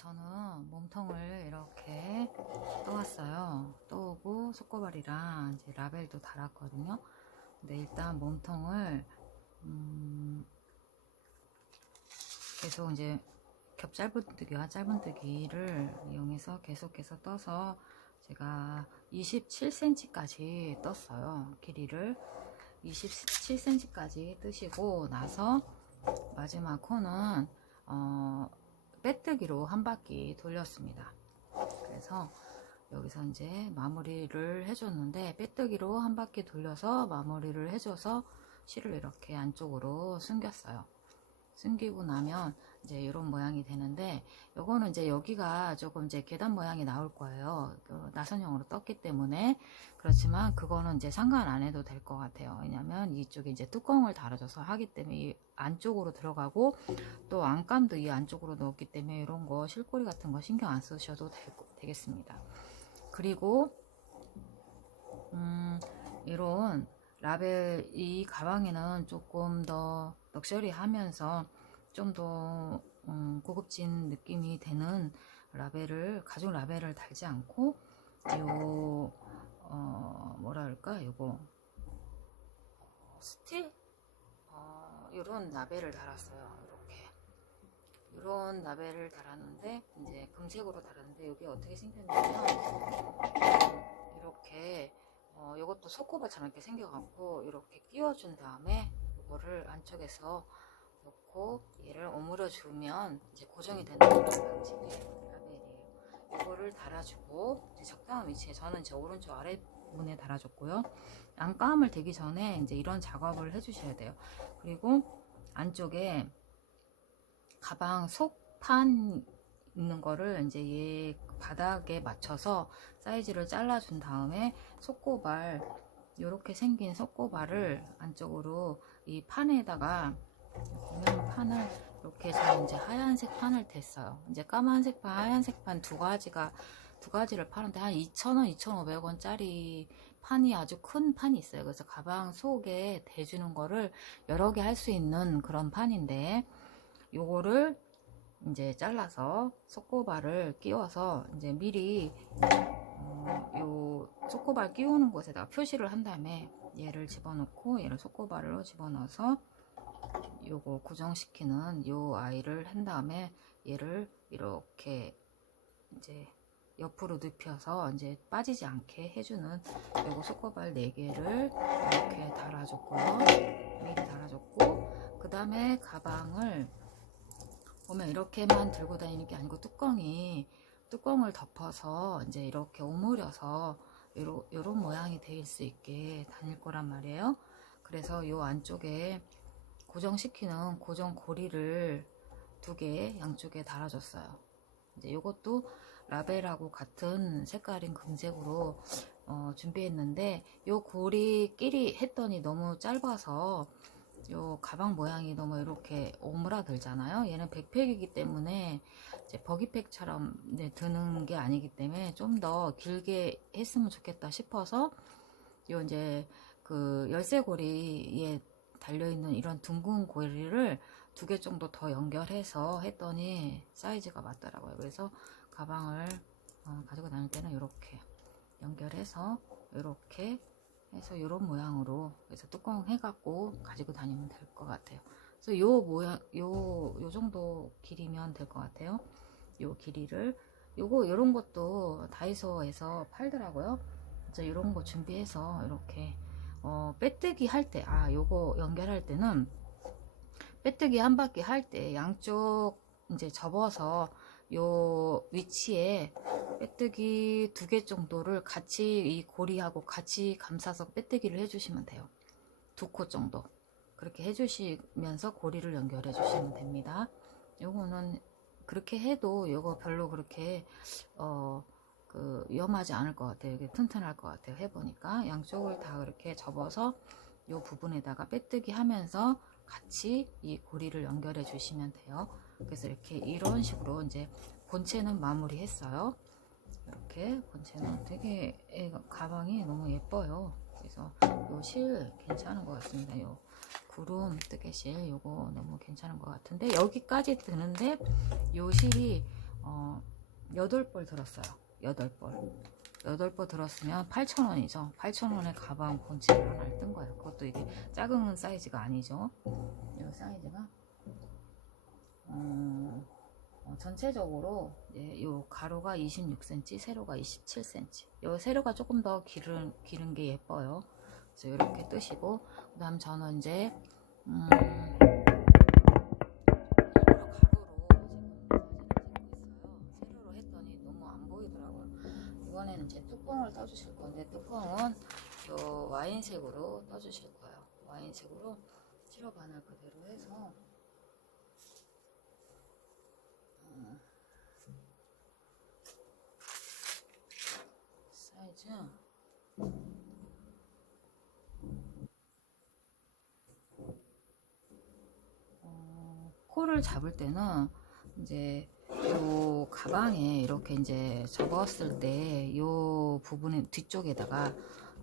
저는 몸통을 이렇게 떠왔어요. 떠오고 속고발이랑 이제 라벨도 달았거든요. 근데 일단 몸통을 계속 이제 겹 짧은뜨기와 짧은뜨기를 이용해서 계속해서 떠서 제가 27cm까지 떴어요. 길이를 27cm까지 뜨시고 나서 마지막 코는 빼뜨기로 한 바퀴 돌렸습니다. 그래서 여기서 이제 마무리를 해줬는데, 빼뜨기로 한 바퀴 돌려서 마무리를 해줘서 실을 이렇게 안쪽으로 숨겼어요. 숨기고 나면 이제 이런 모양이 되는데, 요거는 이제 여기가 조금 이제 계단 모양이 나올 거예요. 나선형으로 떴기 때문에. 그렇지만 그거는 이제 상관 안 해도 될 것 같아요. 왜냐면 이쪽에 이제 뚜껑을 달아줘서 하기 때문에 이 안쪽으로 들어가고, 또 안감도 이 안쪽으로 넣었기 때문에 이런 거 실꼬리 같은 거 신경 안 쓰셔도 되겠습니다. 그리고 이런 라벨, 이 가방에는 조금 더 럭셔리하면서 좀 더 고급진 느낌이 되는 라벨을, 가죽 라벨을 달지 않고 요 뭐라 할까, 요거 스틸 요런 라벨을 달았어요. 이런 라벨을 달았는데, 이제 금색으로 달았는데, 여기 어떻게 생겼냐면 이렇게 이것도 속고바처럼 이렇게 생겨갖고 이렇게 끼워준 다음에 이거를 안쪽에서 놓고 얘를 오므려 주면 이제 고정이 되는 그런 방식의 라벨이에요. 이거를 달아주고 이제 적당한 위치에, 저는 이제 오른쪽 아랫문에 달아줬고요. 안감을 대기 전에 이제 이런 작업을 해주셔야 돼요. 그리고 안쪽에 가방 속판 있는 거를 이제 얘 바닥에 맞춰서 사이즈를 잘라준 다음에 속고발, 이렇게 생긴 속고발을 안쪽으로 이 판에다가, 보면 판을 이렇게 해서 이제 하얀색 판을 댔어요. 이제 까만색 판, 하얀색 판 두 가지를 파는데 한 2,000원, 2,500원 짜리 판이, 아주 큰 판이 있어요. 그래서 가방 속에 대주는 거를 여러 개 할 수 있는 그런 판인데, 요거를 이제 잘라서 속고발을 끼워서 이제 미리 요 속고발 끼우는 곳에다가 표시를 한 다음에 얘를 집어넣고, 얘를 속고발로 집어넣어서 요거 고정시키는 요 아이를 한 다음에 얘를 이렇게 이제 옆으로 눕혀서 이제 빠지지 않게 해주는 요거 속고발 4개를 이렇게 달아줬고요. 미리 달아줬고, 그 다음에 가방을 보면 이렇게만 들고 다니는 게 아니고 뚜껑을 덮어서 이제 이렇게 오므려서 요런 모양이 될 수 있게 다닐 거란 말이에요. 그래서 요 안쪽에 고정시키는 고정 고리를 2개 양쪽에 달아줬어요. 이제 요것도 라벨하고 같은 색깔인 금색으로 준비했는데, 요 고리끼리 했더니 너무 짧아서 요 가방 모양이 너무 이렇게 오므라들잖아요. 얘는 백팩이기 때문에 이제 버기팩처럼 드는 게 아니기 때문에 좀 더 길게 했으면 좋겠다 싶어서, 요 이제 그 열쇠고리에 달려있는 이런 둥근 고리를 2개 정도 더 연결해서 했더니 사이즈가 맞더라고요. 그래서 가방을 가지고 다닐 때는 이렇게 연결해서 이렇게 해서 이런 모양으로 해서 뚜껑 해갖고 가지고 다니면 될 것 같아요. 그래서 요 모양, 요 정도 길이면 될 것 같아요. 요 길이를, 요런 것도 다이소에서 팔더라고요. 그래서 이런 거 준비해서 이렇게 빼뜨기 할 때, 요거 연결할 때는 빼뜨기 한 바퀴 할 때 양쪽 이제 접어서 요 위치에 빼뜨기 2개 정도를 같이 이 고리하고 같이 감싸서 빼뜨기를 해주시면 돼요. 2코 정도 그렇게 해주시면서 고리를 연결해 주시면 됩니다. 요거는 그렇게 해도 요거 별로 그렇게 위험하지 않을 것 같아요. 이게 튼튼할 것 같아요. 해보니까 양쪽을 다 그렇게 접어서 요 부분에다가 빼뜨기 하면서 같이 이 고리를 연결해 주시면 돼요. 그래서 이렇게 이런 식으로 이제 본체는 마무리 했어요. 이렇게 본체는 되게 가방이 너무 예뻐요. 그래서 요 실 괜찮은 것 같습니다. 요 구름 뜨개실 요거 너무 괜찮은 것 같은데, 여기까지 드는데 요 실이 8벌 들었어요. 8벌. 8벌 들었으면 8,000원이죠. 8,000원에 가방 본체를 하나를 뜬 거예요. 그것도 이게 작은 사이즈가 아니죠. 이 사이즈가 전체적으로 이 가로가 26cm, 세로가 27cm. 이 세로가 조금 더 기른 게 예뻐요. 그래서 이렇게 뜨시고, 그 다음 저는 이제 세로로 했더니 너무 안 보이더라고요. 이번에는 이제 뚜껑을 떠주실 건데, 뚜껑은 요 와인색으로 떠주실 거예요. 와인색으로 시럽 바늘 그대로 해서 사이즈 코를 잡을 때는 이제 요 가방에 이렇게 이제 접었을 때 요 부분에 뒤쪽에다가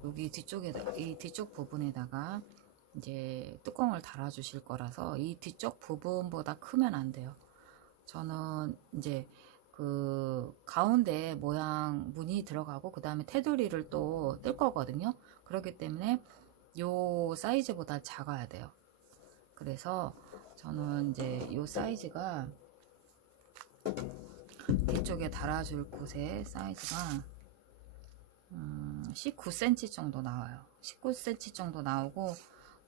여기 뒤쪽에다 이 뒤쪽 부분에다가 이제 뚜껑을 달아 주실 거라서 이 뒤쪽 부분보다 크면 안 돼요. 저는 이제 그 가운데 모양 무늬 들어가고 그 다음에 테두리를 또 뜰 거거든요. 그렇기 때문에 요 사이즈보다 작아야 돼요. 그래서 저는 이제 요 사이즈가 이쪽에 달아줄 곳의 사이즈가 19cm 정도 나와요. 19cm 정도 나오고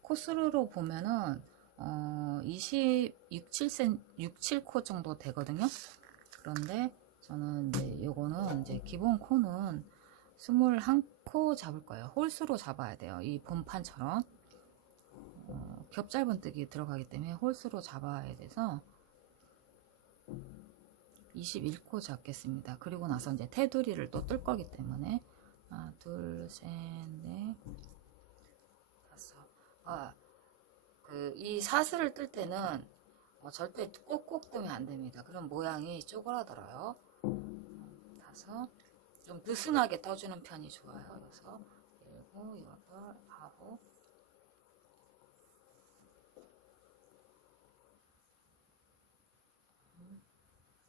코스로 보면은 26, 7cm, 6, 7코 정도 되거든요. 그런데 저는 이제 요거는 이제 기본 코는 21코 잡을 거예요. 홀수로 잡아야 돼요. 이 본판처럼 겹 짧은뜨기 들어가기 때문에 홀수로 잡아야 돼서 21코 잡겠습니다. 그리고 나서 이제 테두리를 또 뜰 거기 때문에 하나, 둘, 셋, 넷, 다섯. 이 사슬을 뜰 때는 절대 꼭꼭 뜨면 안 됩니다. 그럼 모양이 쪼그라들어요. 다섯. 좀 느슨하게 떠주는 편이 좋아요. 여섯, 일곱, 여덟, 아홉.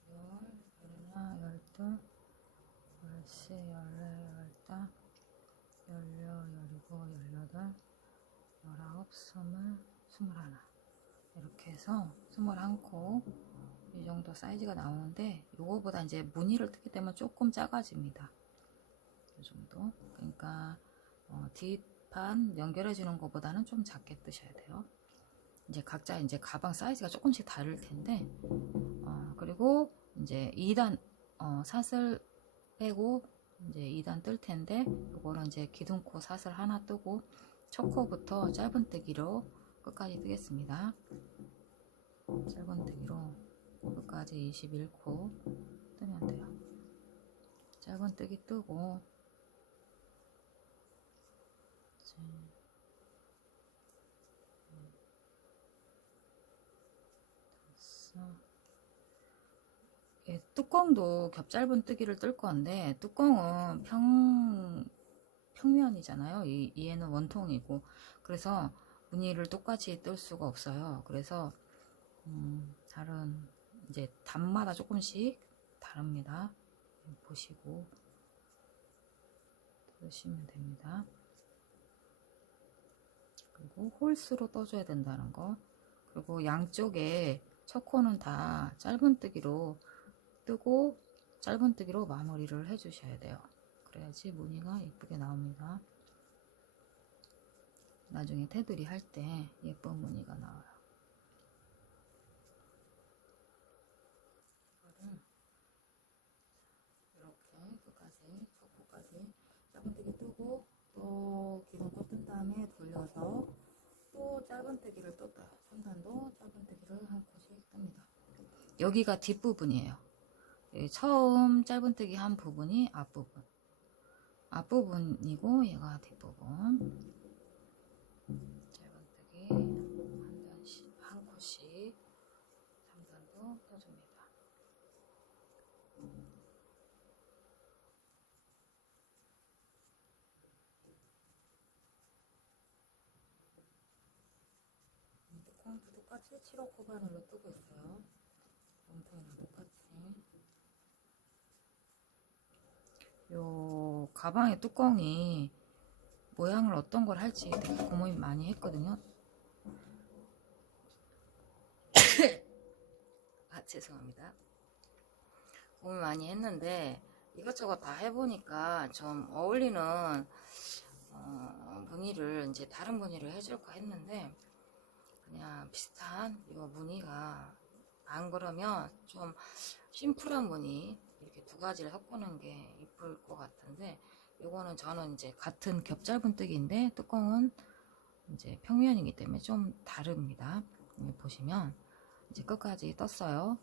열하나, 열둘, 열세, 열네, 열다, 열여, 열일곱, 열여덟, 열아홉, 스물, 스물하나. 이렇게 해서 21코 이 정도 사이즈가 나오는데 요거보다 이제 무늬를 뜨기 때문에 조금 작아집니다. 이 정도. 그러니까 뒷판 연결해 주는 것보다는 좀 작게 뜨셔야 돼요. 이제 각자 이제 가방 사이즈가 조금씩 다를 텐데 그리고 이제 2단 사슬 빼고 이제 2단 뜰 텐데 요거는 이제 기둥코 사슬 하나 뜨고 첫 코부터 짧은뜨기로 끝까지 뜨겠습니다. 짧은뜨기로 끝까지 21코 뜨면 돼요. 짧은뜨기 뜨고 뚜껑도 겹 짧은뜨기를 뜰 건데 뚜껑은 평면이잖아요. 얘는 원통이고 그래서 무늬를 똑같이 뜰 수가 없어요. 그래서 다른 이제 단마다 조금씩 다릅니다. 보시고 뜨시면 됩니다. 그리고 홀수로 떠줘야 된다는 거. 그리고 양쪽에 첫 코는 다 짧은뜨기로 뜨고 짧은뜨기로 마무리를 해 주셔야 돼요. 그래야지 무늬가 예쁘게 나옵니다. 나중에 테두리 할 때 예쁜 무늬가 나와요. 이거를 이렇게 끝까지 첫 코까지 짧은뜨기 뜨고 또 기둥코 뜬 다음에 돌려서 또 짧은뜨기를 또 떠요. 3단도 짧은뜨기를 한 코씩 뜹니다. 여기가 뒷부분이에요. 처음 짧은뜨기 한 부분이 앞부분이고 얘가 뒷부분. 짧은뜨기 한 단씩 한 코씩 3단도 떠줍니다. 뚜껑도 똑같이 7호 코바늘로 뜨고 있어요. 원통이랑 똑같이. 가방의 뚜껑이 모양을 어떤 걸 할지 되게 고민 많이 했거든요. 아, 죄송합니다. 고민 많이 했는데 이것저것 다 해보니까 좀 어울리는 무늬를 이제 다른 무늬를 해줄까 했는데 그냥 비슷한 이거 무늬가 안 그러면 좀 심플한 무늬 이렇게 두 가지를 섞는 게 이쁠 것 같은데 요거는 저는 이제 같은 겹짧은뜨기인데 뚜껑은 이제 평면이기 때문에 좀 다릅니다. 여기 보시면 이제 끝까지 떴어요.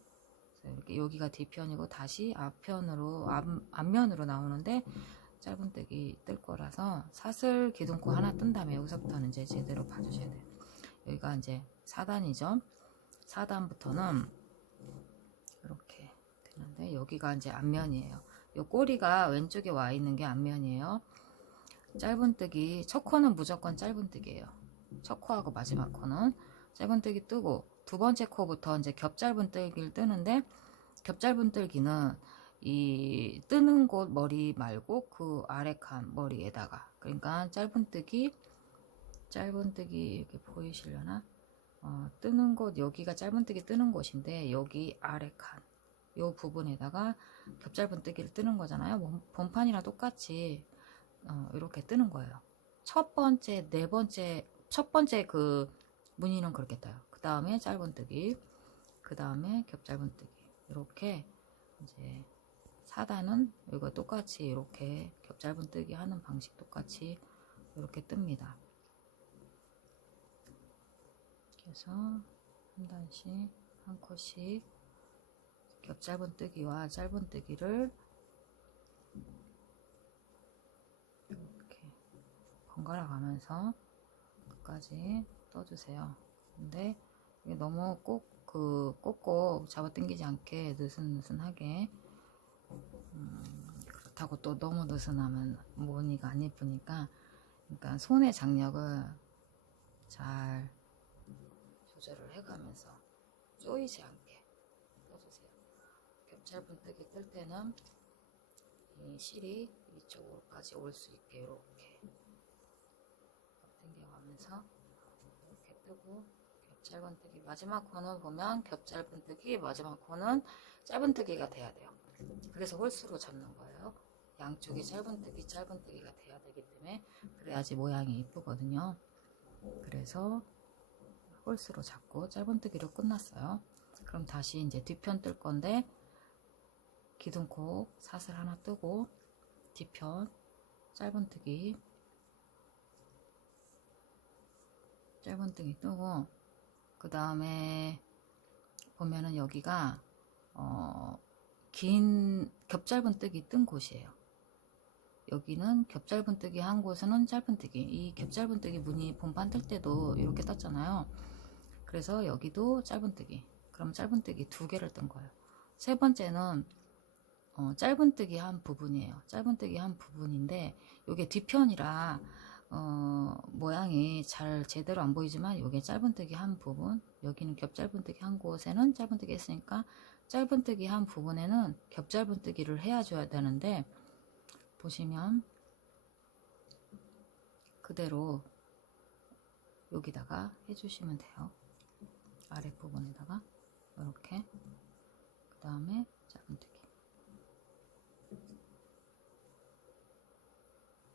이렇게 여기가 뒤편이고 다시 앞면으로 나오는데 짧은뜨기 뜰 거라서 사슬 기둥코 하나 뜬 다음에 여기서부터는 이제 제대로 봐주셔야 돼요. 여기가 이제 4단이죠. 4단부터는 이렇게 되는데 여기가 이제 앞면이에요. 요 꼬리가 왼쪽에 와 있는 게 앞면이에요. 짧은뜨기 첫 코는 무조건 짧은뜨기예요. 첫 코하고 마지막 코는 짧은뜨기 뜨고 두 번째 코부터 이제 겹짧은뜨기를 뜨는데 겹짧은뜨기는 이 뜨는 곳 머리 말고 그 아래 칸 머리에다가 그러니까 짧은뜨기 이렇게 보이시려나? 뜨는 곳 여기가 짧은뜨기 뜨는 곳인데 여기 아래 칸 요 부분에다가 겹짧은뜨기를 뜨는 거잖아요. 본판이랑 똑같이 이렇게 뜨는 거예요. 첫 번째 그 무늬는 그렇게 떠요. 그 다음에 짧은뜨기, 그 다음에 겹짧은뜨기 이렇게 이제 4단은 이거 똑같이 이렇게 겹짧은뜨기 하는 방식 똑같이 이렇게 뜹니다. 그래서 한 단씩 한 컷씩 겹짧은뜨기와 짧은뜨기를 이렇게 번갈아 가면서 끝까지 떠주세요. 근데 이게 너무 꼭꼭 잡아당기지 않게 느슨느슨하게 그렇다고 또 너무 느슨하면 무늬가 안 예쁘니까 그러니까 손의 장력을 잘 조절을 해가면서 쪼이지 않게 떠주세요. 겹짧은뜨기 뜰 때는 이 실이 이쪽으로까지 올 수 있게 이렇게 당겨가면서 이렇게 뜨고 겹짧은뜨기 마지막 코는 보면 겹짧은뜨기 마지막 코는 짧은뜨기가 돼야 돼요. 그래서 홀수로 잡는 거예요. 양쪽이 짧은뜨기가 돼야 되기 때문에 그래야지 모양이 이쁘거든요. 그래서 홀수로 잡고 짧은뜨기로 끝났어요. 그럼 다시 이제 뒤편 뜰 건데 기둥코 사슬 하나 뜨고 뒤편 짧은뜨기 뜨고 그 다음에 보면은 여기가 긴 겹짧은뜨기 뜬 곳이에요. 여기는 겹짧은뜨기 한 곳은 짧은뜨기 이 겹짧은뜨기 무늬 본판 뜰 때도 이렇게 떴잖아요. 그래서 여기도 짧은뜨기 그럼 짧은뜨기 두 개를 뜬 거예요. 세 번째는 짧은뜨기 한 부분이에요. 짧은뜨기 한 부분인데 이게 뒤편이라 모양이 잘 제대로 안 보이지만 이게 짧은뜨기 한 부분 여기는 겹짧은뜨기 한 곳에는 짧은뜨기 했으니까 짧은뜨기 한 부분에는 겹짧은뜨기를 해줘야 되는데 보시면 그대로 여기다가 해주시면 돼요. 아랫부분에다가 이렇게 그 다음에 짧은뜨기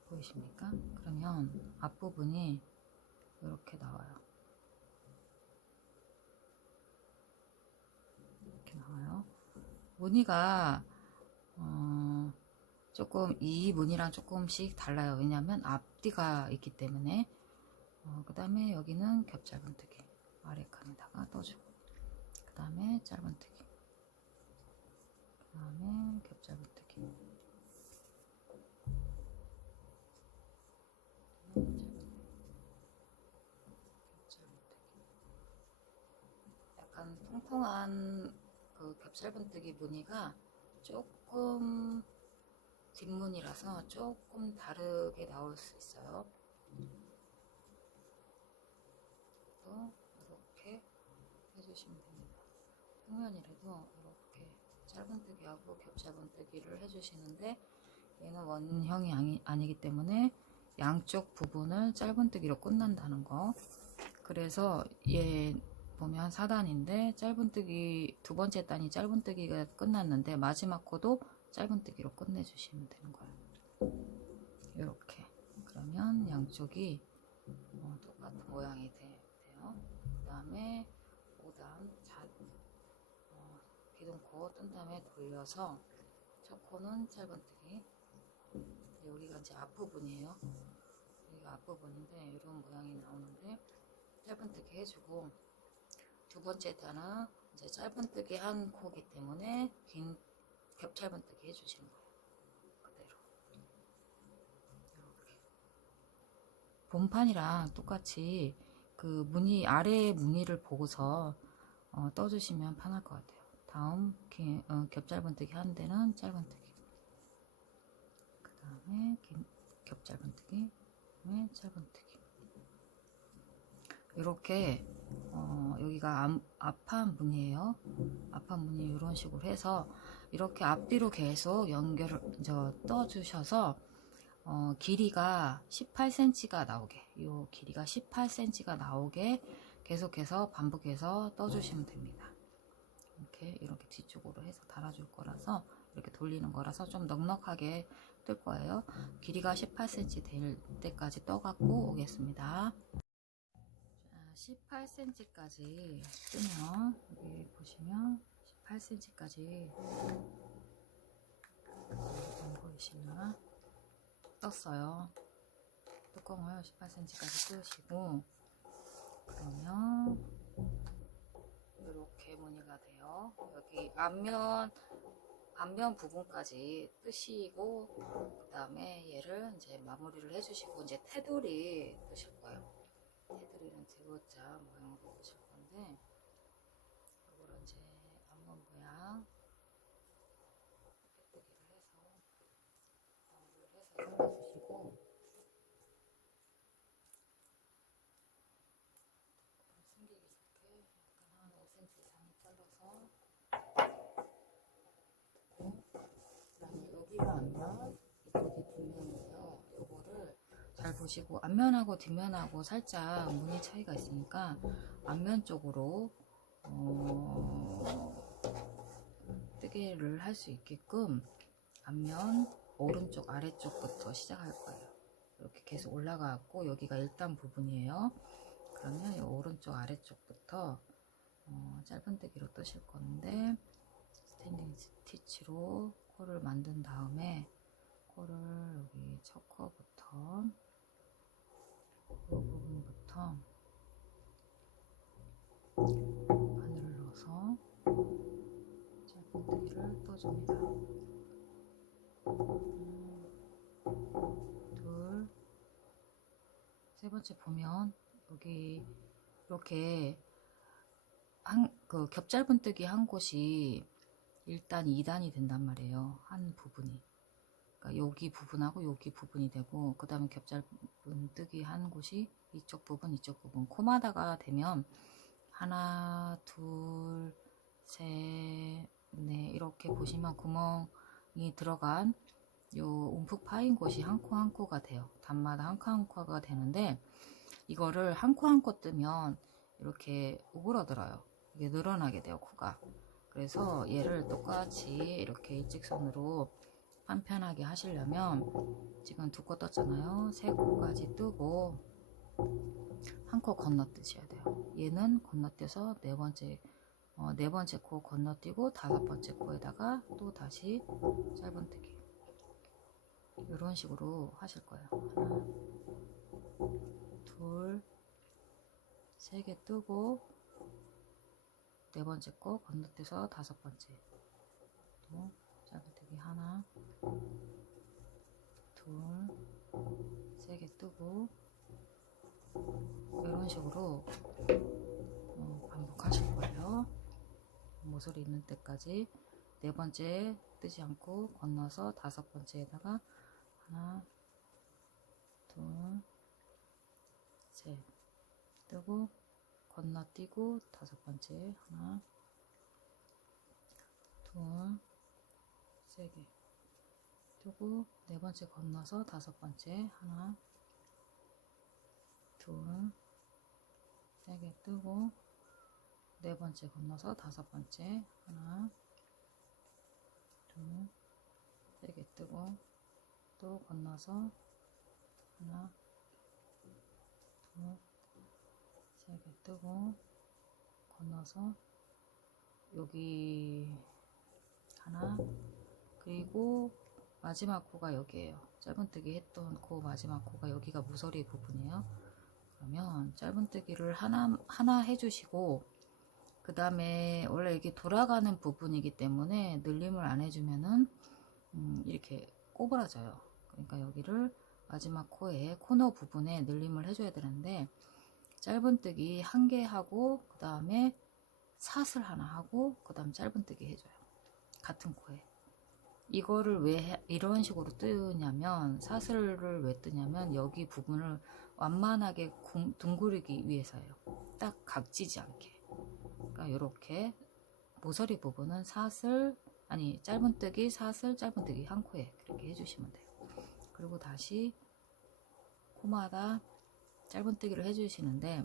보이십니까? 그러면 앞부분이 이렇게 나와요. 이렇게 나와요. 무늬가 조금 이 무늬랑 조금씩 달라요. 왜냐하면 앞뒤가 있기 때문에 그 다음에 여기는 겹짧은뜨기 아래 칸에다가 떠주고 그 다음에 짧은뜨기 그 다음에 겹짧은뜨기 약간 통통한 그 겹짧은뜨기 무늬가 조금 뒷무늬라서 조금 다르게 나올 수 있어요. 또 이렇게 해주시면 됩니다. 평면이라도 이렇게 짧은뜨기하고 겹짧은뜨기를 해주시는데 얘는 원형이 아니기 때문에 양쪽 부분을 짧은뜨기로 끝난다는 거. 그래서 얘 보면 4단인데 짧은뜨기 두 번째 단이 짧은뜨기가 끝났는데 마지막 코도 짧은뜨기로 끝내주시면 되는 거예요. 이렇게. 그러면 양쪽이 똑같은 모양이 돼요. 그 다음에 5단 기둥코 뜬 다음에 돌려서 첫 코는 짧은뜨기. 여기가 이제 앞부분이에요. 여기가 앞부분인데 이런 모양이 나오는데 짧은뜨기 해주고, 두 번째 단은 이제 짧은뜨기 한 코기 때문에 긴 겹짧은뜨기 해주시는 거예요. 그대로 이렇게 본판이랑 똑같이 그 무늬 아래 무늬를 보고서 떠주시면 편할 것 같아요. 다음 겹짧은뜨기 한 데는 짧은뜨기, 그 다음에 긴 겹짧은뜨기, 그다음에 짧은뜨기. 이렇게 여기가 앞판 무늬예요. 앞판 무늬 이런 식으로 해서 이렇게 앞뒤로 계속 떠주셔서 길이가 18cm가 나오게, 이 길이가 18cm가 나오게 계속해서 반복해서 떠주시면 됩니다. 이렇게 뒤쪽으로 해서 달아줄 거라서, 이렇게 돌리는 거라서 좀 넉넉하게 뜰 거예요. 길이가 18cm 될 때까지 떠갖고 오겠습니다. 18cm까지 뜨면, 여기 보시면 18cm까지 안 보이시나? 떴어요. 뚜껑을 18cm까지 뜨시고, 그러면 이렇게 무늬가 돼요. 여기 앞면 부분까지 뜨시고, 그 다음에 얘를 이제 마무리를 해주시고, 이제 테두리 뜨실 거예요. 테두리는 대문자 모양으로 뜨실 건데, 이거를 이제 앞면 모양 빼뜨기를 해서 마무리를 해서 잘라주시고, 숨기기 좋게 약간 한 5cm 이상 잘라서, 그다음에 여기가 앞면, 이쪽이 뒷면이에요. 요거를 잘 보시고, 앞면하고 뒷면하고 살짝 무늬 차이가 있으니까 앞면 쪽으로 뜨개를 할 수 있게끔 앞면 오른쪽 아래쪽부터 시작할 거예요. 이렇게 계속 올라가고, 여기가 1단 부분이에요. 그러면 이 오른쪽 아래쪽부터 짧은뜨기로 뜨실 건데, 스탠딩 스티치로 코를 만든 다음에 코를 여기 첫 코부터 이 부분부터 바늘을 넣어서 짧은뜨기를 떠줍니다. 둘, 세 번째 보면 여기 이렇게 그 겹짧은뜨기 한 곳이 1단, 2단이 된단 말이에요. 한 부분이. 그러니까 여기 부분하고 여기 부분이 되고, 그 다음에 겹짧은뜨기 한 곳이 이쪽 부분, 이쪽 부분. 코마다가 되면 하나, 둘, 셋, 넷, 이렇게 보시면 구멍이 들어간 요 움푹 파인 곳이 한 코 한 코가 돼요. 단마다 한 코 한 코가 되는데, 이거를 한 코 한 코 뜨면 이렇게 오그러들어요. 이게 늘어나게 돼요, 코가. 그래서 얘를 똑같이 이렇게 일직선으로 판편하게 하시려면, 지금 두 코 떴잖아요. 세 코까지 뜨고 한 코 건너뛰셔야 돼요. 얘는 건너뛰어서 네 번째 코 건너뛰고 다섯 번째 코에다가 또 다시 짧은뜨기. 이런 식으로 하실 거예요. 하나, 둘, 세 개 뜨고 네 번째 거 건너뛰어서 다섯 번째, 또 짧은뜨기 하나, 둘, 세 개 뜨고, 이런 식으로 반복하실 거예요. 모서리 있는 때까지. 네 번째 뜨지 않고 건너서 다섯 번째에다가 하나, 둘, 셋 뜨고 건너뛰고 다섯 번째 하나, 둘, 세 개 뜨고 네 번째 건너서 다섯 번째 하나 둘 세 개 뜨고 네 번째 건너서 다섯 번째 하나 둘 세 개 뜨고 또 건너서 하나 둘 세 개 뜨고 건너서 여기 하나 그리고 마지막 코가 여기에요. 짧은뜨기 했던 코 마지막 코가 여기가 모서리 부분이에요. 그러면 짧은뜨기를 하나 해주시고 그 다음에 원래 이게 돌아가는 부분이기 때문에 늘림을 안 해주면은 이렇게 꼬부라져요. 그러니까 여기를 마지막 코에 코너 부분에 늘림을 해줘야 되는데 짧은뜨기 한 개 하고 그 다음에 사슬 하나 하고 그 다음 짧은뜨기 해줘요. 같은 코에. 이거를 왜 이런 식으로 뜨냐면 사슬을 왜 뜨냐면 여기 부분을 완만하게 둥그리기 위해서예요. 딱 각지지 않게. 그러니까 이렇게 모서리 부분은 사슬 아니 짧은뜨기 사슬 짧은뜨기 한 코에 그렇게 해주시면 돼요. 그리고 다시 코마다 짧은뜨기를 해주시는데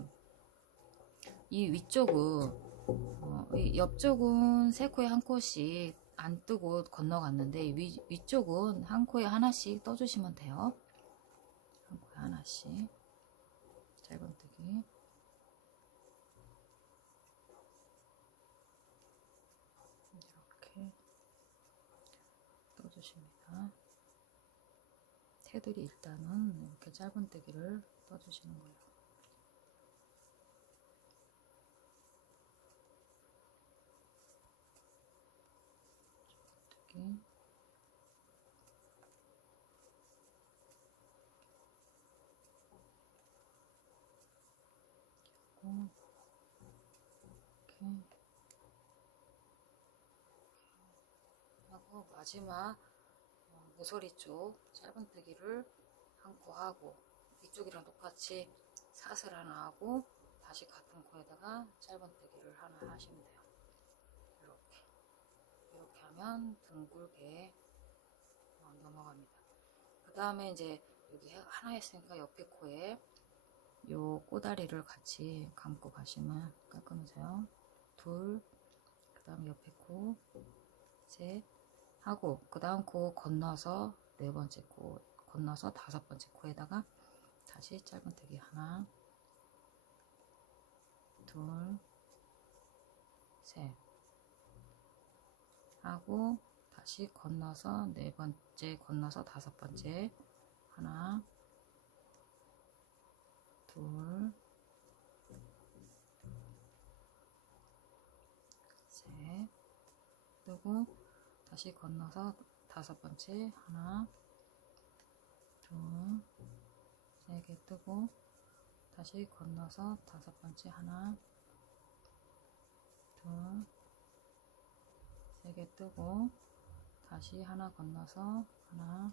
이 위쪽은 이 옆쪽은 세 코에 한 코씩 안 뜨고 건너갔는데 위쪽은 한 코에 하나씩 떠주시면 돼요. 한 코에 하나씩 짧은뜨기 이렇게 떠주십니다. 테두리 일단은 이렇게 짧은뜨기를 떠주시는 거예요. 이렇게 하고 마지막 모서리 쪽 짧은뜨기를 한 코 하고 이쪽이랑 똑같이 사슬 하나 하고 다시 같은 코에다가 짧은뜨기를 하나 하시면 돼요. 이렇게 하면 둥글게 넘어갑니다. 그 다음에 이제 여기 하나 했으니까 옆에 코에 요 꼬다리를 같이 감고 가시면 깎으세요. 둘, 그 다음 옆에 코, 셋 하고 그 다음 코 건너서 네 번째 코 건너서 다섯 번째 코에다가 다시 짧은뜨기 하나, 둘, 셋 하고 다시 건너서 네 번째 건너서 다섯 번째 하나, 둘, 셋 뜨고 다시 건너서 다섯 번째 하나, 둘, 세 개 뜨고 다시 건너서 다섯 번째 하나, 둘, 세 개 뜨고 다시 하나 건너서 하나,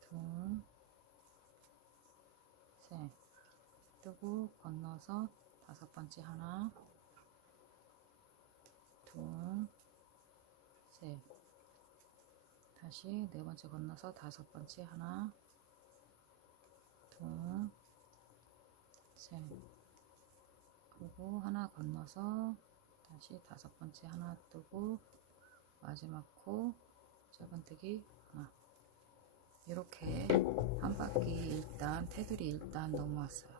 둘, 셋 뜨고 건너서 다섯 번째 하나, 둘, 셋 다시 네 번째 건너서 다섯 번째 하나, 둘, 셋 그리고 하나 건너서 다시 다섯 번째 하나 뜨고 마지막 코 짧은뜨기 하나 이렇게 한 바퀴 일단 테두리 일단 넘어왔어요.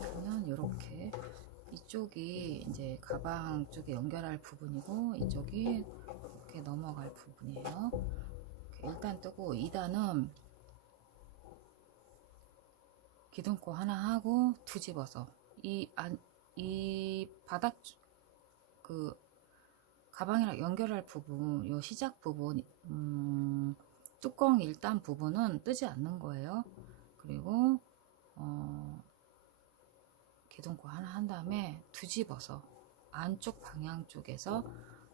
그러면 이렇게 이쪽이 이제 가방 쪽에 연결할 부분이고 이쪽이 이렇게 넘어갈 부분이에요. 일단 뜨고 2단은 기둥코 하나 하고 뒤집어서 이 바닥 그 가방이랑 연결할 부분 요 시작 부분 뚜껑 1단 부분은 뜨지 않는 거예요. 그리고 기둥코 하나 한 다음에 뒤집어서 안쪽 방향 쪽에서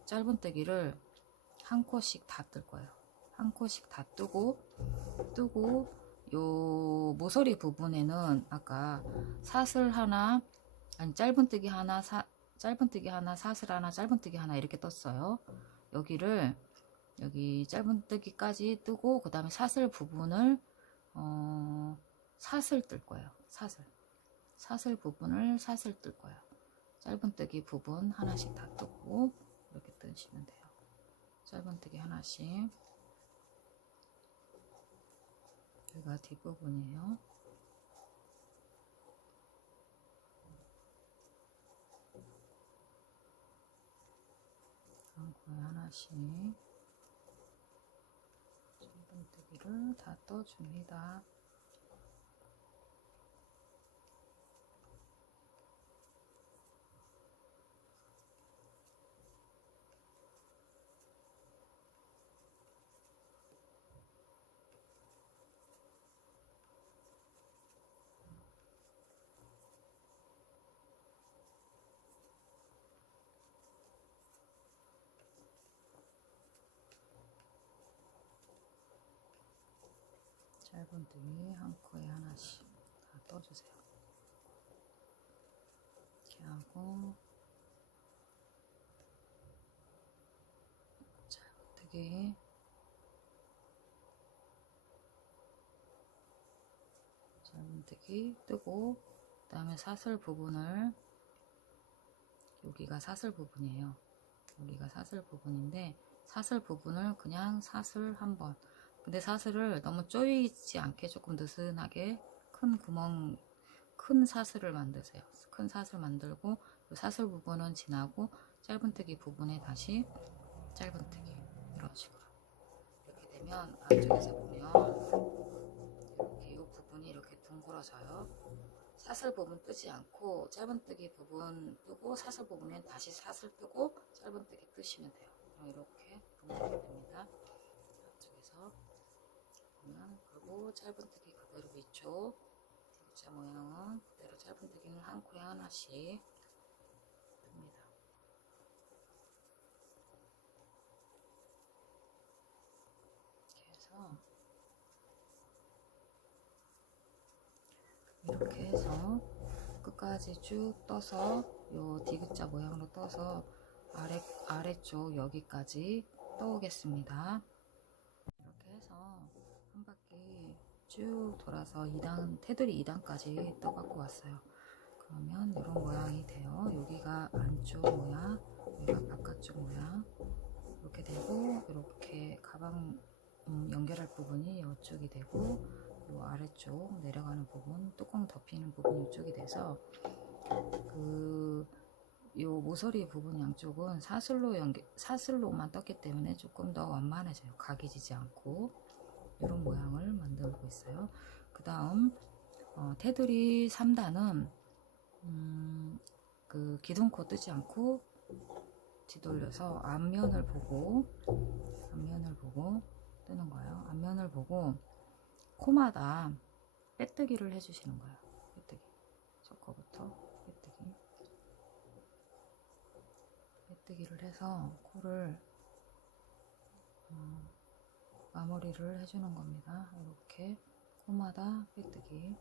짧은뜨기를 한 코씩 다 뜰 거예요. 한 코씩 다 뜨고 요 모서리 부분에는 아까 사슬 하나 아니 짧은뜨기 하나 짧은뜨기 하나, 사슬 하나, 짧은뜨기 하나 이렇게 떴어요. 여기를 여기 짧은뜨기까지 뜨고 그 다음에 사슬 부분을 사슬 뜰 거예요. 사슬 부분을 사슬 뜰 거예요. 짧은뜨기 부분 하나씩 다 뜨고 이렇게 뜨시면 돼요. 짧은뜨기 하나씩. 여기가 뒷부분이에요. 한코에 하나씩 짧은뜨기를 다 떠줍니다. 짧은뜨기 한 코에 하나씩 다 떠주세요. 이렇게 하고 짧은뜨기 뜨고 그 다음에 사슬 부분을 여기가 사슬 부분이에요. 여기가 사슬 부분인데 사슬 부분을 그냥 사슬 한번, 근데 사슬을 너무 조이지 않게 조금 느슨하게 큰 구멍, 큰 사슬을 만드세요. 큰 사슬 만들고 사슬 부분은 지나고 짧은뜨기 부분에 다시 짧은뜨기, 이런 식으로. 이렇게 되면 안쪽에서 보면 이렇게 이 부분이 이렇게 둥그러져요. 사슬 부분 뜨지 않고 짧은뜨기 부분 뜨고 사슬 부분엔 다시 사슬 뜨고 짧은뜨기 뜨시면 돼요. 이렇게 동작이 됩니다. 안쪽에서 보면, 그리고 짧은뜨기 그대로 위쪽 T자 모양은 그대로 짧은뜨기는 한 코에 하나씩 듭니다. 이렇게 해서 끝까지 쭉 떠서 요 D자 모양으로 떠서 아래쪽 여기까지 떠오겠습니다. 이렇게 해서 한 바퀴 쭉 돌아서 2단, 테두리 2단까지 떠 갖고 왔어요. 그러면 이런 모양이 돼요. 여기가 안쪽 모양, 여기가 바깥쪽 모양. 이렇게 되고, 이렇게 가방 연결할 부분이 이쪽이 되고, 이 아래쪽 내려가는 부분, 뚜껑 덮이는 부분이 이쪽이 돼서, 요 모서리 부분 양쪽은 사슬로만 떴기 때문에 조금 더 완만해져요. 각이 지지 않고 이런 모양을 만들고 있어요. 그 다음 테두리 3단은 그 기둥코 뜨지 않고 뒤돌려서 앞면을 보고 뜨는 거예요. 앞면을 보고 코마다 빼뜨기를 해주시는 거예요. 빼뜨기. 첫 코부터 빼뜨기를 해서 코를 마무리를 해주는 겁니다. 이렇게 코마다 빼뜨기.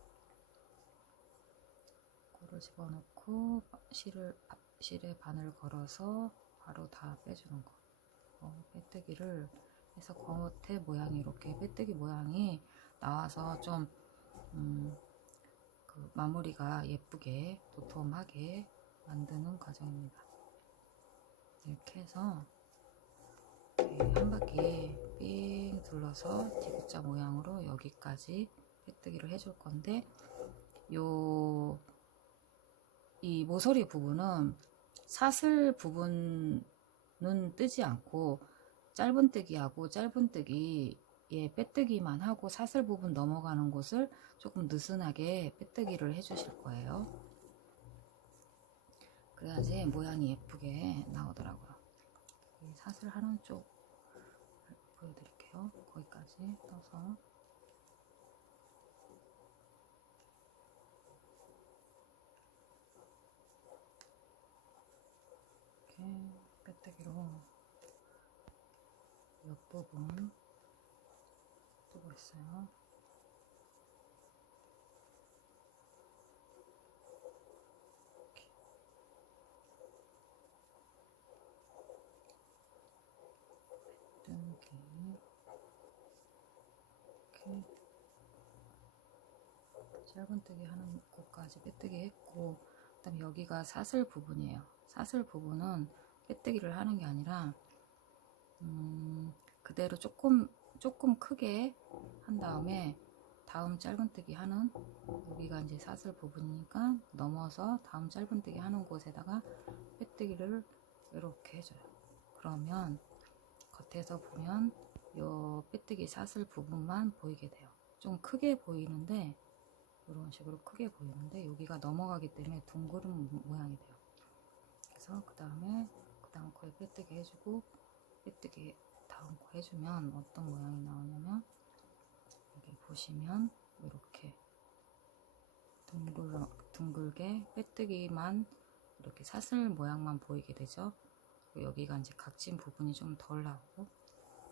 코를 집어넣고 실에 바늘 걸어서 바로 다 빼주는 거. 빼뜨기를 해서 겉에 모양이 이렇게 빼뜨기 모양이 나와서 좀 그 마무리가 예쁘게 도톰하게 만드는 과정입니다. 이렇게 해서 한 바퀴 삥 둘러서 D자 모양으로 여기까지 빼뜨기를 해줄 건데, 이 모서리 부분은 사슬 부분은 뜨지 않고 짧은뜨기하고 짧은뜨기에 빼뜨기만 하고 사슬 부분 넘어가는 곳을 조금 느슨하게 빼뜨기를 해주실 거예요. 그래야지 모양이 예쁘게 나오더라고요. 사슬 하는 쪽 보여드릴게요. 거기까지 떠서 이렇게 빼뜨기로 옆부분 뜨고 있어요. 짧은뜨기 하는 곳까지 빼뜨기 했고, 그 다음에 여기가 사슬 부분이에요. 사슬 부분은 빼뜨기를 하는 게 아니라 그대로 조금 크게 한 다음에 다음 짧은뜨기 하는, 여기가 이제 사슬 부분이니까 넘어서 다음 짧은뜨기 하는 곳에다가 빼뜨기를 이렇게 해줘요. 그러면 겉에서 보면 요 빼뜨기 사슬 부분만 보이게 돼요. 좀 크게 보이는데, 이런 식으로 크게 보이는데 여기가 넘어가기 때문에 둥그런 모양이 돼요. 그래서 그 다음 코에 빼뜨기 해주고, 빼뜨기 다음 코 해주면 어떤 모양이 나오냐면, 여기 보시면 이렇게 둥글게 빼뜨기만, 이렇게 사슬 모양만 보이게 되죠. 여기가 이제 각진 부분이 좀 덜 나오고,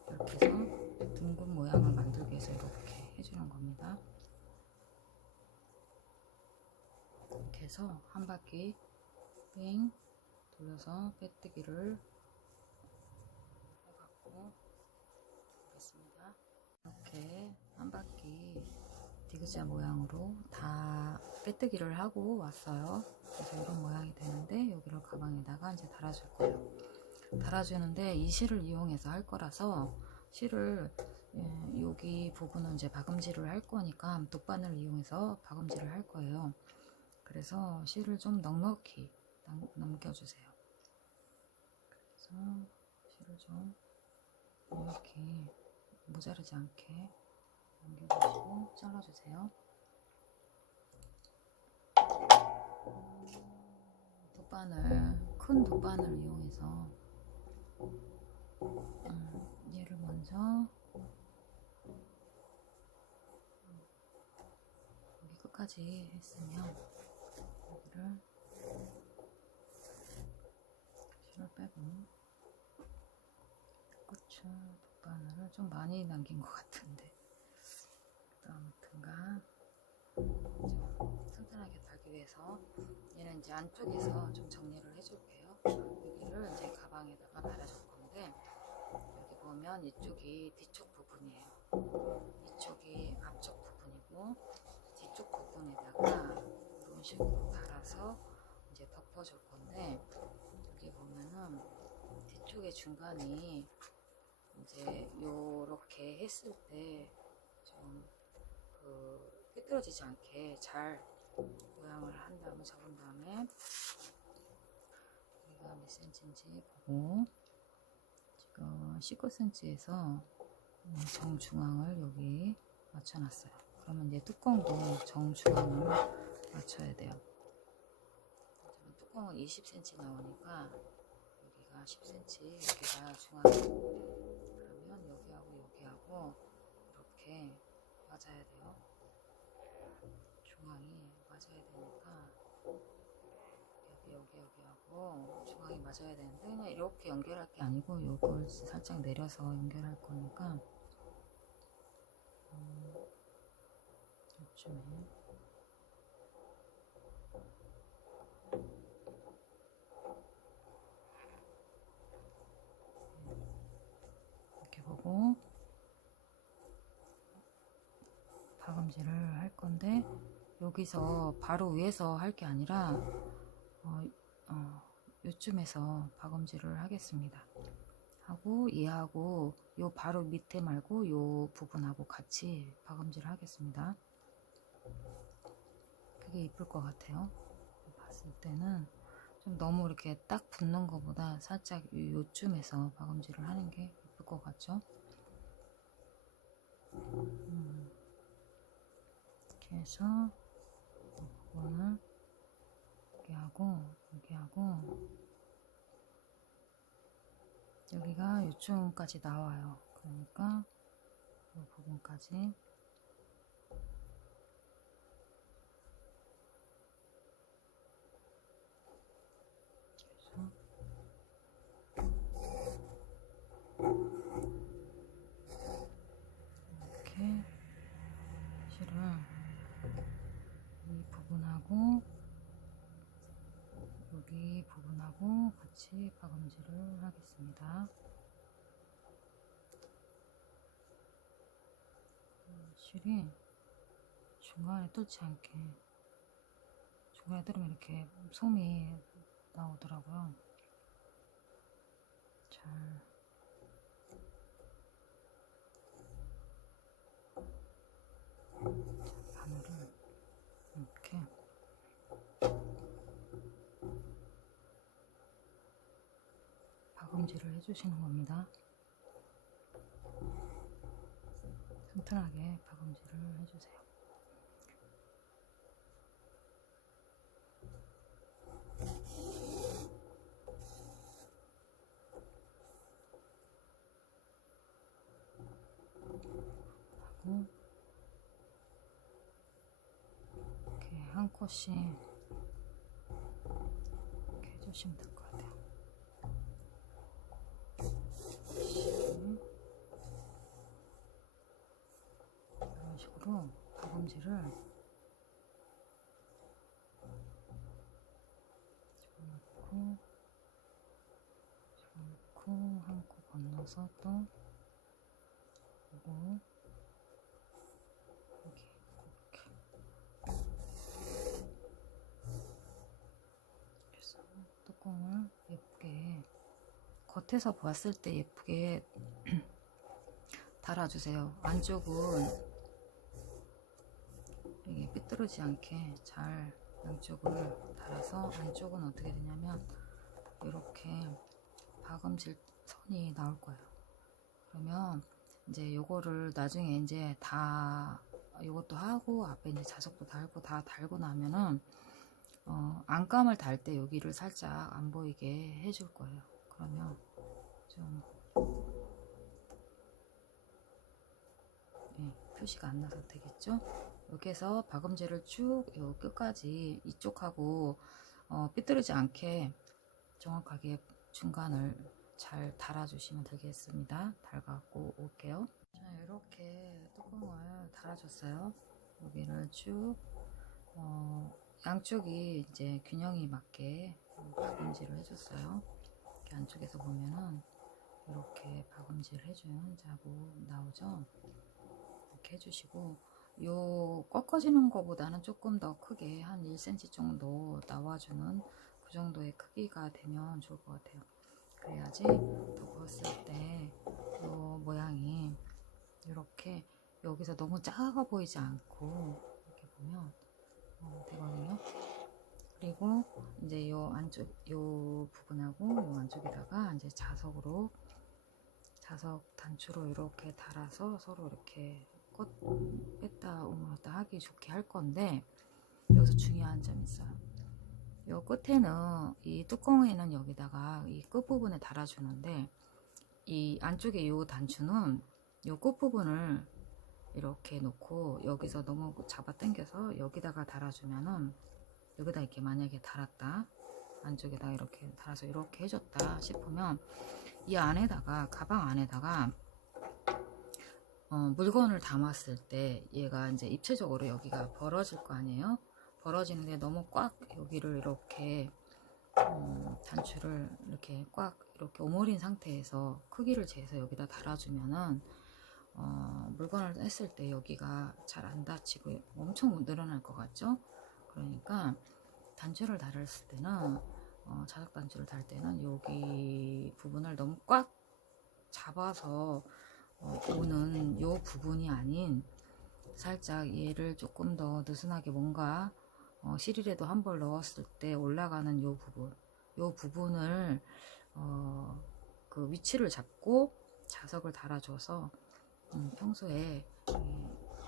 이렇게 해서 둥근 모양을 만들기 위해서 이렇게 해주는 겁니다. 이렇게 해서 한 바퀴 뺑 돌려서 빼뜨기를 해갖고 보겠습니다. 이렇게 한 바퀴 디귿자 모양으로 다 빼뜨기를 하고 왔어요. 그래서 이런 모양이 되는데, 여기를 가방에다가 이제 달아줄 거예요. 달아주는데 이 실을 이용해서 할 거라서, 실을 여기 부분은 이제 박음질을 할 거니까 돗바늘을 이용해서 박음질을 할 거예요. 그래서 실을 좀 넉넉히 남겨주세요. 그래서 실을 좀 넉넉히 모자르지 않게 남겨주시고 잘라주세요. 큰 돗바늘을 이용해서 얘를 먼저 여기 끝까지 했으면, 여기를 실을 빼고 끝을 돗바늘을 좀 많이 남긴 것 같은데, 아무튼가 튼튼하게 달기 위해서 얘는 이제 안쪽에서 좀 정리를 해줄게요. 여기를 이제 가방에다가 달아줄 건데, 여기 보면 이쪽이 뒤쪽 부분이에요. 이쪽이 앞쪽 부분이고, 뒤쪽 부분에다가 이런 식으로 달아서 이제 덮어줄 건데, 여기 보면은 뒤쪽의 중간이 이제 요렇게 했을 때 좀 삐뚤어지지 않게 잘 모양을 한 다음에 접은 다음에, 여기가 몇 cm인지 보고, 지금 19cm에서 정중앙을 여기 맞춰놨어요. 그러면 이제 뚜껑도 정중앙을 맞춰야 돼요. 뚜껑은 20cm 나오니까 여기가 10cm, 여기가 중앙이고, 그러면 여기하고 이렇게 맞아야 돼요. 중앙이 맞아야 되니까 여기하고 중앙이 맞아야 되는데, 그냥 이렇게 연결할 게 아니고 요걸 살짝 내려서 연결할 거니까 이쯤에 이렇게 보고 박음질을 할 건데, 여기서 바로 위에서 할 게 아니라 요쯤에서 박음질을 하겠습니다. 하고 얘하고 요 바로 밑에 말고 요 부분하고 같이 박음질을 하겠습니다. 그게 이쁠 것 같아요. 봤을 때는 좀 너무 이렇게 딱 붙는 것보다 살짝 요쯤에서 박음질을 하는 게 이쁠 것 같죠? 이렇게 해서 부분을 여기하고 여기가 요쯤까지 나와요. 그러니까 이 부분까지 이렇게 실을 이 부분하고 여기 부분하고 같이 박음질을 하겠습니다. 실이 중간에 뚫지 않게. 중간에 뚫으면 이렇게 솜이 나오더라고요. 잘 바늘을 이렇게 박음질을 해주시는 겁니다. 튼튼하게 박음질을 해주세요. 하고 이렇게 한 컷씩 이렇게 해주시면 될 것 같아요. 이런 식으로 박음질을 접고 한 코 건너서 또 오고 여기 이렇게 그래서 뚜껑을 예쁘게 겉에서 보았을 때 예쁘게 달아주세요. 안쪽은 이게 삐뚤어지지 않게 잘 양쪽을 달아서 안쪽은 어떻게 되냐면 이렇게 박음질 선이 나올 거예요. 그러면 이제 요거를 나중에 이제 다 요것도 하고 앞에 이제 자석도 달고 다 달고 나면은 안감을 달 때 여기를 살짝 안 보이게 해줄 거예요. 그러면 좀 표시가 안 나서 되겠죠? 이렇게 해서 박음질을 쭉 요 끝까지 이쪽하고 삐뚤어지지 않게 정확하게 중간을 잘 달아주시면 되겠습니다. 달갖고 올게요. 자, 이렇게 뚜껑을 달아줬어요. 여기를 쭉 양쪽이 이제 균형이 맞게 박음질을 해줬어요. 이렇게 안쪽에서 보면은 이렇게 박음질 해준 자국 나오죠. 이렇게 해주시고 요 꺾어지는 것보다는 조금 더 크게 한 1cm 정도 나와주는 그 정도의 크기가 되면 좋을 것 같아요. 그래야지 덮었을 때 요 모양이 이렇게 여기서 너무 작아 보이지 않고 이렇게 보면 되거든요. 그리고 이제 요 안쪽 요 부분하고 요 안쪽에다가 이제 자석 단추로 이렇게 달아서 서로 이렇게 뺐다 오므렸다 하기 좋게 할 건데 여기서 중요한 점이 있어요. 요 끝에는 이 뚜껑에는 여기다가 이 끝부분에 달아주는데 이 안쪽에 요 단추는 요 끝부분을 이렇게 놓고 여기서 너무 잡아 당겨서 여기다가 달아주면은 여기다 이렇게 만약에 달았다 안쪽에다 이렇게 달아서 이렇게 해줬다 싶으면 이 안에다가 가방 안에다가 물건을 담았을 때 얘가 이제 입체적으로 여기가 벌어질 거 아니에요. 벌어지는데 너무 꽉 여기를 이렇게 단추를 이렇게 꽉 이렇게 오므린 상태에서 크기를 재서 여기다 달아주면은 물건을 했을 때 여기가 잘 안 닫히고 엄청 늘어날 것 같죠. 그러니까 단추를 달았을 때는 자석 단추를 달 때는 여기 부분을 너무 꽉 잡아서 오는 요 부분이 아닌 살짝 얘를 조금 더 느슨하게 뭔가 실이라도 한 벌 넣었을 때 올라가는 요 부분을 그 위치를 잡고 자석을 달아줘서 평소에